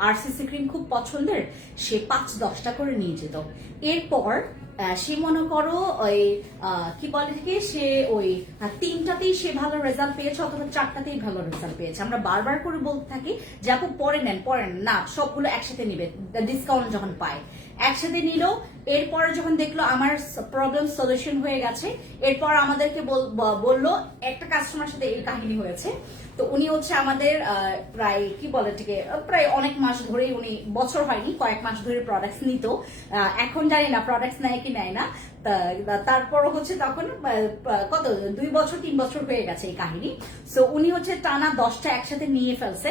আরসিসি ক্রিম খুব পছন্দের, সে 5-10টা করে নিয়ে যেত। এরপর সে মনে করো ওই কি বলে থেকে সে ওই 3টাতেই সে ভালো রেজাল্ট পেয়েছে, অথবা 4টাতেই ভালো রেজাল্ট পেয়েছে। আমরা বারবার করে বলতে থাকি যে আপু পরে নেন না, সবগুলো একসাথে নিবে, ডিসকাউন্ট যখন পায় একসাথে নিল। এরপরে যখন দেখলো আমার প্রবলেম সলিউশন হয়ে গেছে, এরপর আমাদেরকে বললো, একটা কাস্টমার সাথে এই কাহিনী হয়েছে। তো উনি হচ্ছে আমাদের প্রায় কি বলে থেকে প্রায় অনেক মাস ধরেই, উনি বছর হয়নি কয়েক মাস ধরে প্রোডাক্টস নিত। এখন জানি না প্রোডাক্টস নেয় কি নেয় না, তারপর হচ্ছে তখন কত 2 বছর 3 বছর হয়ে গেছে এই কাহিনী। সো উনি হচ্ছে টানা 10টা একসাথে নিয়ে ফেলছে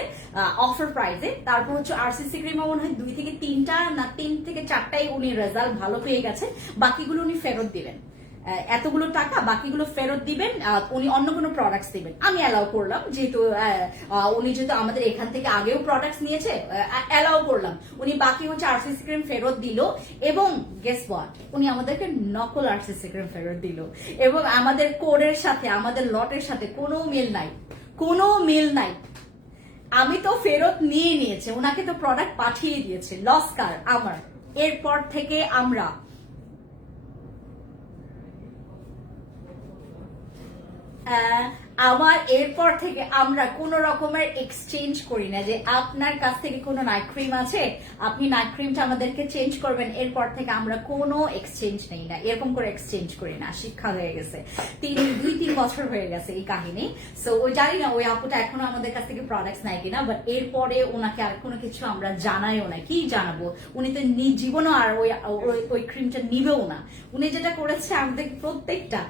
অফার প্রাইসে। তারপর হচ্ছে আরসিসি ক্রিম মনে হয় 2 থেকে 3টা না 3 থেকে 4টাই উনি রেজাল্ট ভালো পেয়ে গেছে, বাকিগুলো উনি ফেরত দিবেন। এতগুলো টাকা বাকিগুলো ফেরত দিবেন, উনি অন্য কোনো প্রোডাক্টস দিবেন। আমি অ্যালাউ করলাম, যেহেতু উনি যেহেতু আমাদের এখান থেকে আগেও প্রোডাক্টস নিয়েছে, অ্যালাউ করলাম। উনি বাকি হচ্ছে আরসিসি ক্রিম ফেরত দিল, এবং গেস হোয়াট, উনি আমাদেরকে নকল আরসিসি ক্রিম ফেরত দিল, এবং আমাদের কোডের সাথে, আমাদের লটের সাথে কোনো মিল নাই। আমি তো ফেরত নিয়েছে, ওনাকে তো প্রোডাক্ট পাঠিয়ে দিয়েছে, লস কার আমার। এরপর থেকে আমরা কোনো রকমের এক্সচেঞ্জ করি না, যে আপনার কাছ থেকে কোনো নাইট ক্রিম আছে, আপনি নাইট ক্রিমটা আমাদেরকে চেঞ্জ করবেন। এরপর থেকে আমরা কোনো এক্সচেঞ্জ নেই না, এরকম করে এক্সচেঞ্জ করি না, শিক্ষা হয়ে গেছে। 2-3 বছর হয়ে গেছে এই কাহিনী। সো ওই জানি না ওই আপুটা এখনো আমাদের কাছ থেকে প্রোডাক্টস নেয় কিনা, বাট এরপরে ওনাকে আর কোনো কিছু আমরা জানাইও না। কি জানাবো, উনি তো জীবনও আর ওই ক্রিমটা নিবেও না। উনি যেটা করেছে আমাদের প্রত্যেকটা,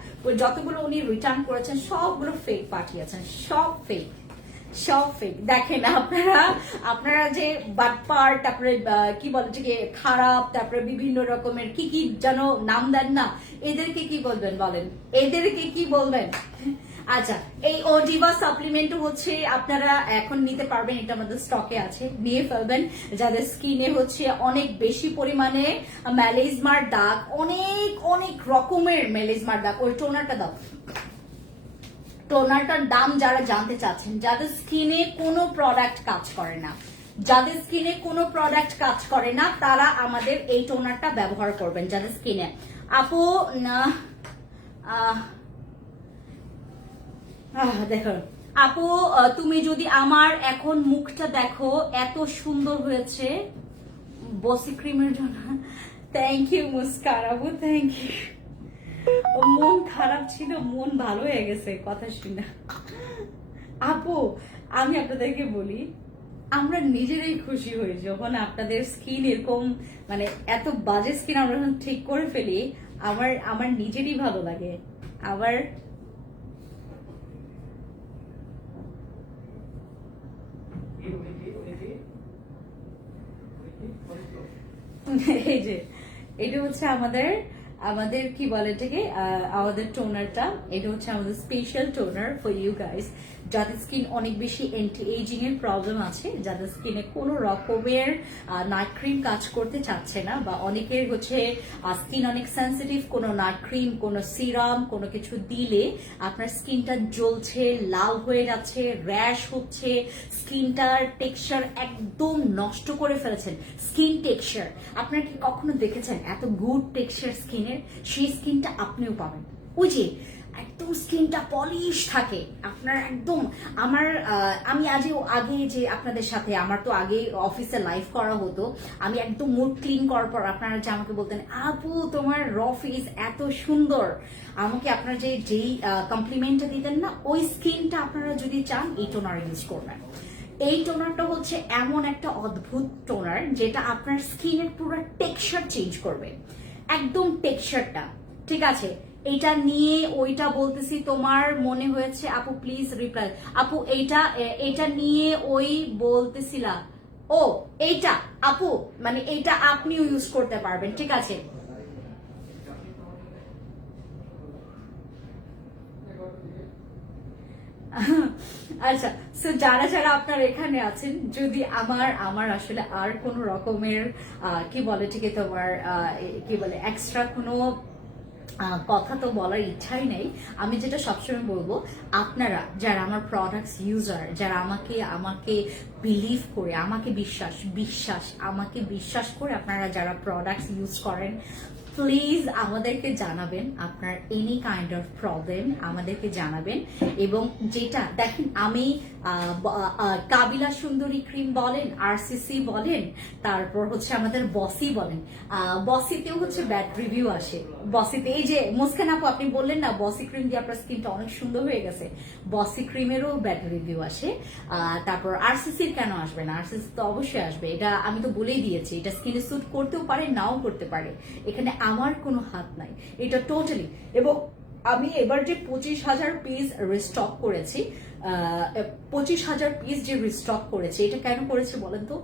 যতগুলো উনি রিটার্ন করেছেন সবগুলো ফেক পাঠিয়েছেন, সব ফেক। সব ফেক। দেখেন আপনারা যে বাটপার, তারপরে কি বলে যে খারাপ, তারপরে বিভিন্ন রকমের কি কি যেন নাম দেন না, এদেরকে কি বলবেন বলেন, এদেরকে কি বলবেন? আচ্ছা, এই ওডিভা সাপ্লিমেন্ট হচ্ছে আপনারা এখন নিতে পারবেন, এটা আমাদের স্টকে আছে, নিয়ে ফেলবেন। যাদের স্কিনে হচ্ছে অনেক বেশি পরিমাণে ম্যালেজমার দাগ, অনেক অনেক রকমের ম্যালেজমার দাগ, ওই টোনারটা দাও। টোনারটার দাম যারা জানতে চাচ্ছেন, যাদের স্কিনে কোনো প্রোডাক্ট কাজ করে না, যাদের স্কিনে কোনো প্রোডাক্ট কাজ করে না, তারা আমাদের এই টোনারটা ব্যবহার করবেন। যাদের স্কিনে আপু না দেখো আপু, তুমি যদি আমার এখন মুখটা দেখো, এত সুন্দর হয়েছে বসি ক্রিমের জন্য। থ্যাংক ইউ মুস্কান আপু, থ্যাংক ইউ। মন খারাপ ছিল, মন ভালো হয়ে গেছে কথা শুনে। আপু আমি আপনাদেরকে বলি, আমরা নিজেরাই খুশি হই যখন আপনাদের স্কিন এরকম, মানে এত বাজে স্কিন আমরা যখন ঠিক করে ফেলি, আমার নিজেরই ভালো লাগে। আবার এই যে এটা হচ্ছে আমাদের কি বলে এটাকে, আমাদের টোনারটা, এটা হচ্ছে আমাদের special toner for you guys. যাদের স্কিন অনেক বেশি অ্যান্টি এজিং এর প্রবলেম আছে, যাদের স্কিনে কোনো রকমের নাইট ক্রিম কাজ করতে চাচ্ছে না, বা অনেকের হচ্ছে স্কিন অনেক সেন্সিটিভ, কোনো নাইট ক্রিম, কোনো সিরাম, কোনো কিছু দিলে আপনার স্কিনটা জ্বলছে, লাল হয়ে যাচ্ছে, র্যাশ হচ্ছে, স্কিনটার টেক্সচার একদম নষ্ট করে ফেলেছেন। স্কিন টেক্সচার আপনারা কি কখনো দেখেছেন এত গুড টেক্সচার স্কিনের? সেই স্কিনটা আপনিও পাবেন। ওই যে একদম স্কিনটা পলিশ থাকে আপনার একদম। আমি আগে যে আপনাদের সাথে, আমার তো আগে অফিসে লাইভ করা হতো, আমি একদম মুড ক্লিন করার পর আপনারা যে আমাকে বলতেন আপু তোমার র ফেস এত সুন্দর, আমাকে আপনারা যেই কমপ্লিমেন্টটা দিতেন না, ওই স্কিনটা আপনারা যদি চান এই টোনার ইউজ করবেন। এই টোনারটা হচ্ছে এমন একটা অদ্ভুত টোনার যেটা আপনার স্কিনের পুরো টেক্সচার চেঞ্জ করবে, একদম টেক্সচারটা। ঠিক আছে, এটা নিয়ে ওইটা বলতেছি, তোমার মনে হয়েছে আপু প্লিজ রিপ্লাই। আপু এইটা নিয়ে ওই বলতেছিলা, ও এইটা আপু মানে এইটা আপনিও ইউজ করতে পারবেন। ঠিক আছে, আচ্ছা, সো যারা যারা আপনার এখানে আছেন, যদি আমার আসলে আর কোন রকমের কি বলে ঠিক তোমার কি বলে এক্সট্রা কোনো কথা তো বলার ইচ্ছাই নেই। আমি যেটা সবসময় বলবো, আপনারা যারা আমার প্রোডাক্টস ইউজার, যারা আমাকে বিলিভ করে, আমাকে বিশ্বাস করে আপনারা যারা প্রোডাক্টস ইউজ করেন, প্লিজ আমাদেরকে জানাবেন আপনার এনি কাইন্ড অফ প্রবলেম, আমাদেরকে জানাবেন। এবং যেটা দেখেন, আমি কাবিলা সুন্দরী ক্রিম বলেন, আরসিসি বলেন, তারপর হচ্ছে আমাদের বসি বলেন, বসিতেও হচ্ছে ব্যাড রিভিউ আসে। বসিতে এই যে মুস্কান আপু আপনি বললেন না বসি ক্রিম দিয়ে আপনার স্কিনটা অনেক সুন্দর হয়ে গেছে, বসি ক্রিমেরও ব্যাড রিভিউ আসে। তারপর আরসিসির কেন আসবে না? আরসিসি তো অবশ্যই আসবে, এটা আমি তো বলেই দিয়েছি। এটা স্কিনে স্যুট করতেও পারে, নাও করতে পারে, এখানে আমার কোনো হাত নাই, এটা টোটালি। এবং আমি এবার যে 25,000 পিস রিস্টক করেছি, 25,000 পিস যে রিস্টক করেছি, এটা কেন করেছে বলেন তো?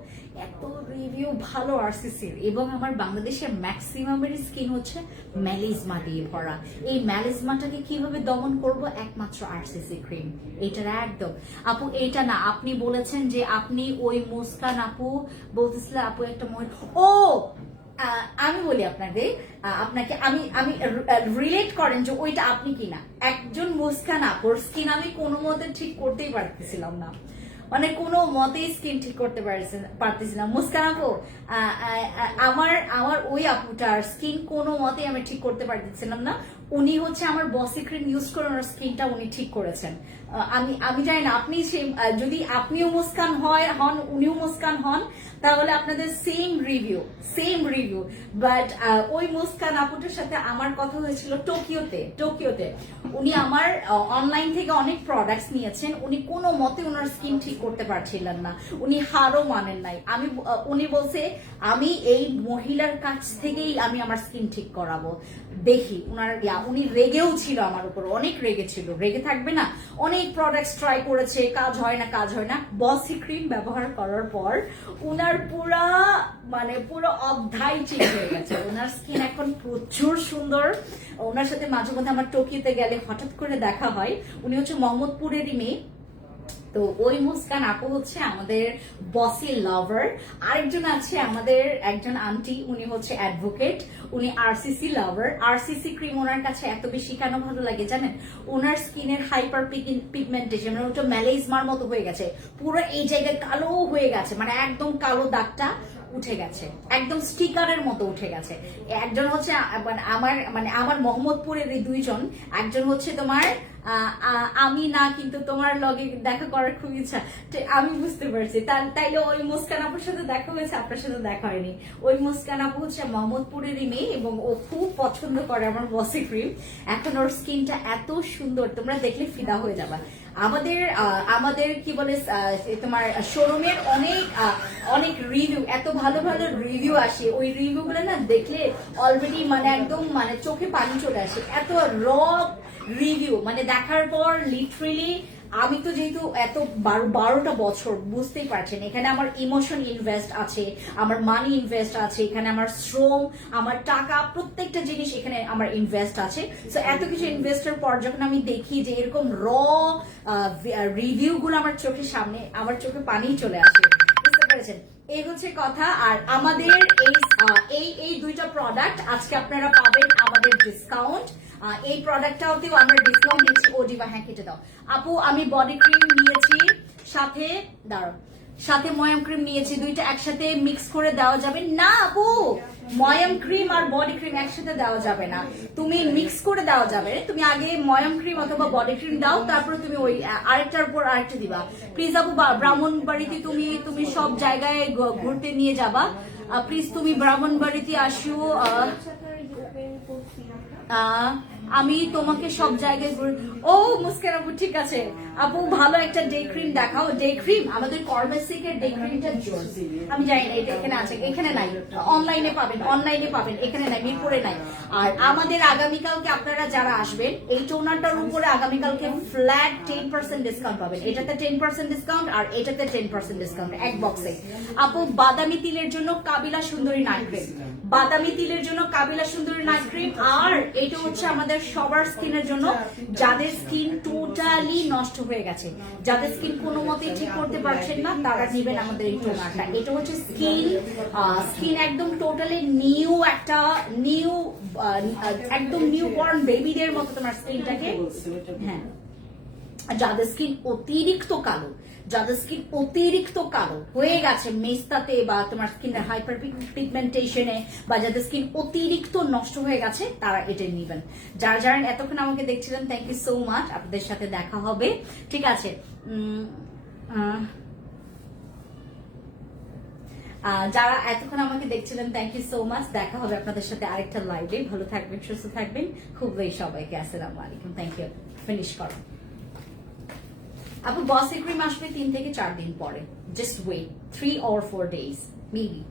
এত রিভিউ ভালো আরসিসির, এবং আমার বাংলাদেশের ম্যাক্সিমামের স্কিন হচ্ছে ম্যালিজমা দিয়ে ভরা। এই ম্যালিজমাটাকে কিভাবে দমন করব? একমাত্র আরসিসি ক্রিম, এটার একদম। আপু এইটা না, আপনি বলেছেন যে আপনি ওই মুস্কান আপু বলতেছিলেন, আপু একটা ও আমি বলি আপনাকে আমি রিলেট করেন যে ওইটা আপনি কিনা। একজন মুস্কান আপুর স্কিন আমি কোনো মতে ঠিক করতেই পারতেছিলাম না, মানে কোনো মতেই স্কিন ঠিক করতে পারতেছিলাম। মুস্কান আপু আমার ওই আপুটার স্কিন কোনো মতেই আমি ঠিক করতে পারতেছিলাম না। উনি হচ্ছে আমার বসি ক্রিম ইউজ করে ওনার স্কিনটা উনি ঠিক করেছেন। আমি জানি না আপনি যদি আপনিও মুস্কান হন, উনিও মুস্কান হন, তাহলে আপনাদের সেম রিভিউ। বাট ওই মুস্কান আপুটার সাথে আমার কথা হয়েছিল টোকিওতে। উনি আমার অনলাইন থেকে অনেক প্রোডাক্টস নিয়েছেন, উনি কোনো মতে ওনার স্কিন ঠিক করতে পারছিলেন না, উনি হারও মানেন নাই। উনি বলছে আমি এই মহিলার কাছ থেকেই আমি আমার স্কিন ঠিক করাবো, দেখি উনার উনি রেগেও ছিল আমার উপর, অনেক রেগে ছিল, রেগে থাকবে না, অনেক প্রোডাক্টস ট্রাই করেছে, কাজ হয় না। বসি ক্রিম ব্যবহার করার পর উনার পুরো অধ্যায় চেঞ্জ হয়ে গেছে। ওনার স্কিন এখন প্রচুর সুন্দর। ওনার সাথে মাঝে মধ্যে আমার টোকিওতে গেলে হঠাৎ করে দেখা হয়। উনি হচ্ছে মোহাম্মদপুরেরই মেয়ে। তো ওই মুস্কান আপু হচ্ছে আমাদের বসি লাভার। আরেকজন আছে আমাদের একজন আন্টি, উনি হচ্ছে অ্যাডভোকেট, উনি আরসিসি লাভার। আরসিসি ক্রিম ওনার কাছে এত বেশি কেন ভালো লাগে জানেন? ওনার স্কিনের হাইপার পিগমেন্টেশন, মানে ওটা ম্যালেজমার মতো হয়ে গেছে, পুরো এই জায়গায় কালো হয়ে গেছে, মানে একদম কালো দাগটা উঠে গেছে, একদম স্টিকারের মতো উঠে গেছে। একজন হচ্ছে আমার মোহাম্মদপুরের এই দুইজন, একজন হচ্ছে তোমার আমি না, কিন্তু তোমার লগে দেখা করার খুব ইচ্ছা। আমি বুঝতে পারছি, তাইলে ওই মুস্কান আপুর সাথে দেখা হয়েছে, আপনার সাথে দেখা হয়নি। ওই মুস্কান আপু হচ্ছে মোহাম্মদপুরেরই মেয়ে এবং ও খুব পছন্দ করে আমার বসি ক্রিম। এখন ওর স্কিনটা এত সুন্দর, তোমরা দেখলে ফিদা হয়ে যাবে। আমাদের কি বলে তোমার শোরুমের অনেক রিভিউ, এত ভালো রিভিউ আসে, ওই রিভিউ গুলো না দেখলে অলরেডি মানে একদম মানে চোখে পানি চলে আসে। এত র রিভিউ মানে দেখার পর লিটারেলি আমি তো যেহেতু এত 12টা বছর, বুঝতেই পারছেন, এখানে আমার ইমোশন ইনভেস্ট আছে, আমার মানি ইনভেস্ট আছে, এখানে আমার শ্রম, আমার টাকা, প্রত্যেকটা জিনিস এখানে আমার ইনভেস্ট আছে। সো এত কিছু ইনভেস্টের পর যখন আমি দেখি যে এরকম রিভিউ গুলো আমার চোখের সামনে, আমার চোখে পানি চলে আসে, বুঝতে পেরেছেন? এই হচ্ছে কথা। আর আমাদের এই দুইটা প্রোডাক্ট আজকে আপনারা পাবেন আমাদের ডিসকাউন্ট। এই প্রোডাক্টটাতেও আমরা ডিসকাউন্ট দিচ্ছি। ও ডিবা, হ্যাঁ কেটে দাও আপু। আমি বডি ক্রিম নিয়েছি, সাথে ময়াম ক্রিম নিয়েছি, দুইটা একসাথে মিক্স করে দেওয়া যাবে না আপু। ময়াম ক্রিম আর বডি ক্রিম একসাথে দেওয়া যাবে না, তুমি মিক্স করে দেওয়া যাবে। তুমি আগে ময়াম ক্রিম অথবা বডি ক্রিম দাও, তারপরে তুমি ওই আরেকটার উপর আরেকটা দিবা প্লিজ আপু। ব্রাহ্মণবাড়িতে তুমি সব জায়গায় ঘুরতে নিয়ে যাবা প্লিজ, তুমি ব্রাহ্মণবাড়িতে আসো। আমি তোমাকে সব জায়গায় ও মুস্কান আপু, ঠিক আছে আপু, ভালো একটা ডে ক্রিম দেখাও। ডে ক্রিম আমাদের কর্মেসিকের ডে ক্রিমটা জোস, আমি জানি না এটা এখানে আছে, এখানে নাই, অনলাইনে পাবেন, এখানে নাই, মিরপুরে নাই। আর আমাদের আগামীকালকে আপনারা যারা আসবেন, এই টোনারটার উপরে আগামীকালকে ফ্ল্যাট 10% ডিসকাউন্ট পাবেন। এটাতে 10% ডিসকাউন্ট আর এটাতে 10% ডিসকাউন্ট এক বক্সে। আপু বাদামি তিলের জন্য কাবিলা সুন্দরী নাইট ক্রিম, বাদামি তিলের জন্য কাবিলা সুন্দরী নাইট ক্রিম। আর এটা হচ্ছে আমাদের সবার স্কিনের জন্য, যাদের স্কিন টোটালি নষ্ট হয়ে গেছে, যাদের স্কিন কোনো মতে ঠিক করতে পারছেন না, তারা নেবেন আমাদের এই টোনারটা। এটা হচ্ছে স্কিন একদম টোটালি নিউ, একদম নিউ বর্ন বেবিদের মতো তোমার স্কিনটাকে। হ্যাঁ, যাদের স্কিন অতিরিক্ত কালো হয়ে গেছে মেস্তাতে, বা তোমার স্কিনের হাইপার পিগমেন্টেশনে, বা যাদের স্কিন অতিরিক্ত নষ্ট হয়ে গেছে, তারা এটা নেবেন। যারা এতক্ষণ আমাকে দেখছিলেন, থ্যাংক ইউ সো মাচ। আপনাদের সাথে দেখা হবে, ঠিক আছে? যারা এতক্ষণ আমাকে দেখছিলেন, থ্যাংক ইউ সো মাচ। দেখা হবে আপনাদের সাথে আরেকটা লাইভে। ভালো থাকবেন, সুস্থ থাকবেন, খুবই সবাইকে আসসালামু আলাইকুম, থ্যাংক ইউ। ফিনিশ করো আপু। বসি ক্রিম আসবে 3 থেকে 4 দিন পরে, just wait 3 or 4 days maybe.